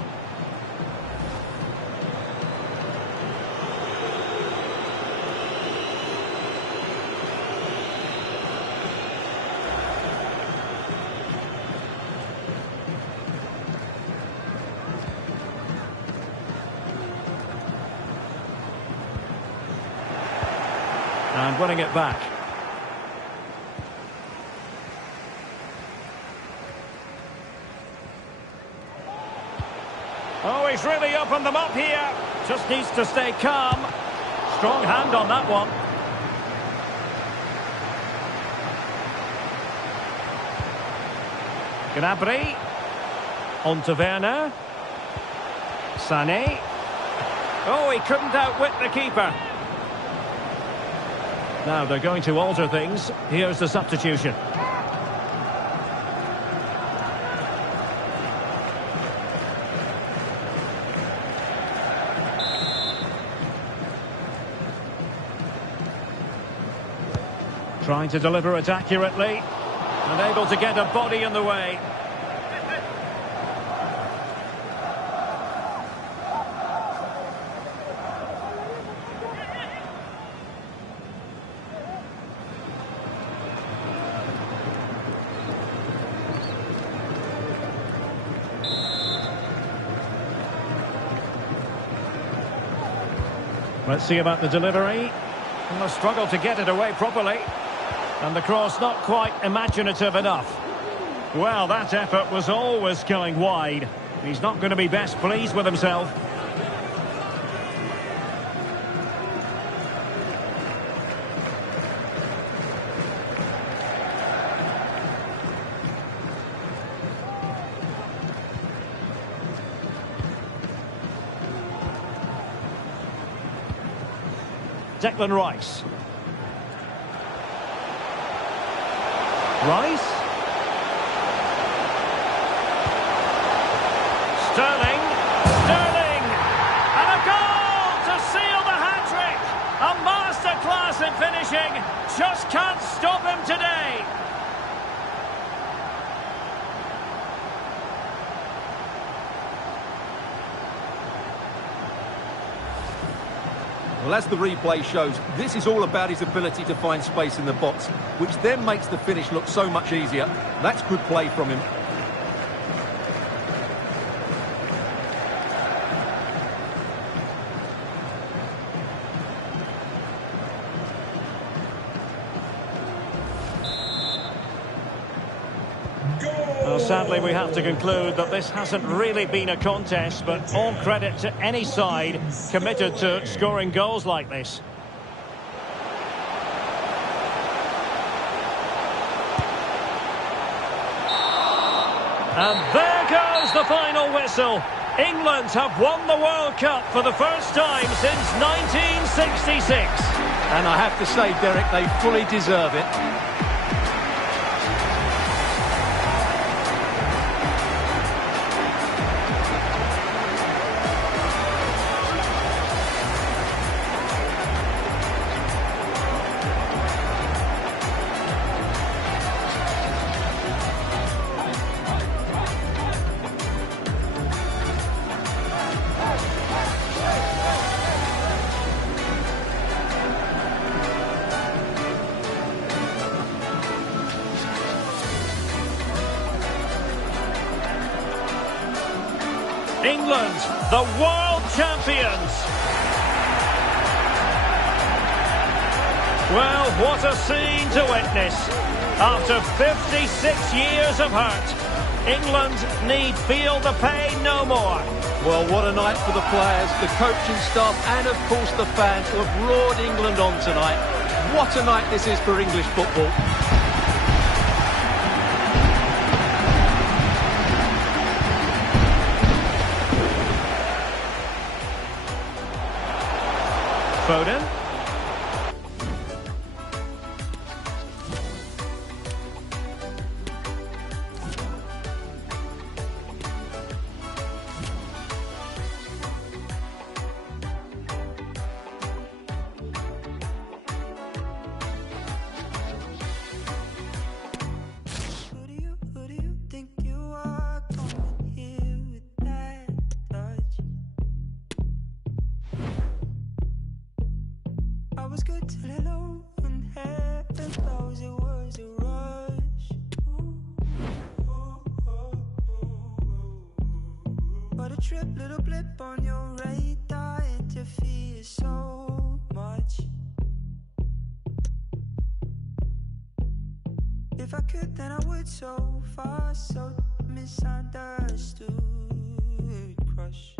And winning it back. Oh, he's really opened them up here. Just needs to stay calm. Strong hand on that one. Gnabry. On to Werner. Sané. Oh, he couldn't outwit the keeper. Now they're going to alter things. Here's the substitution. Trying to deliver it accurately and able to get a body in the way. Let's see about the delivery. And the struggle to get it away properly. And the cross not quite imaginative enough. Well, that effort was always going wide. He's not going to be best pleased with himself. Declan Rice. Rice. Sterling. Sterling. And a goal to seal the hat-trick. A masterclass in finishing. Just can't stop him today. Well, as the replay shows, this is all about his ability to find space in the box, which then makes the finish look so much easier. That's good play from him. Well, sadly, we have to conclude that this hasn't really been a contest, but all credit to any side committed to scoring goals like this. And there goes the final whistle. England have won the World Cup for the first time since 1966. And I have to say, Derek, they fully deserve it. England, the world champions. Well, what a scene to witness. After 56 years of hurt, England need feel the pain no more. Well, what a night for the players, the coaching staff, and of course the fans who have roared England on tonight. What a night this is for English football. Foden. Who do you think you are coming here with that touch? I was good till hello and heaven knows it was a rush. But a trip, little blip on your radar interferes so much. If I could, then I would so far, so misunderstood. Crush.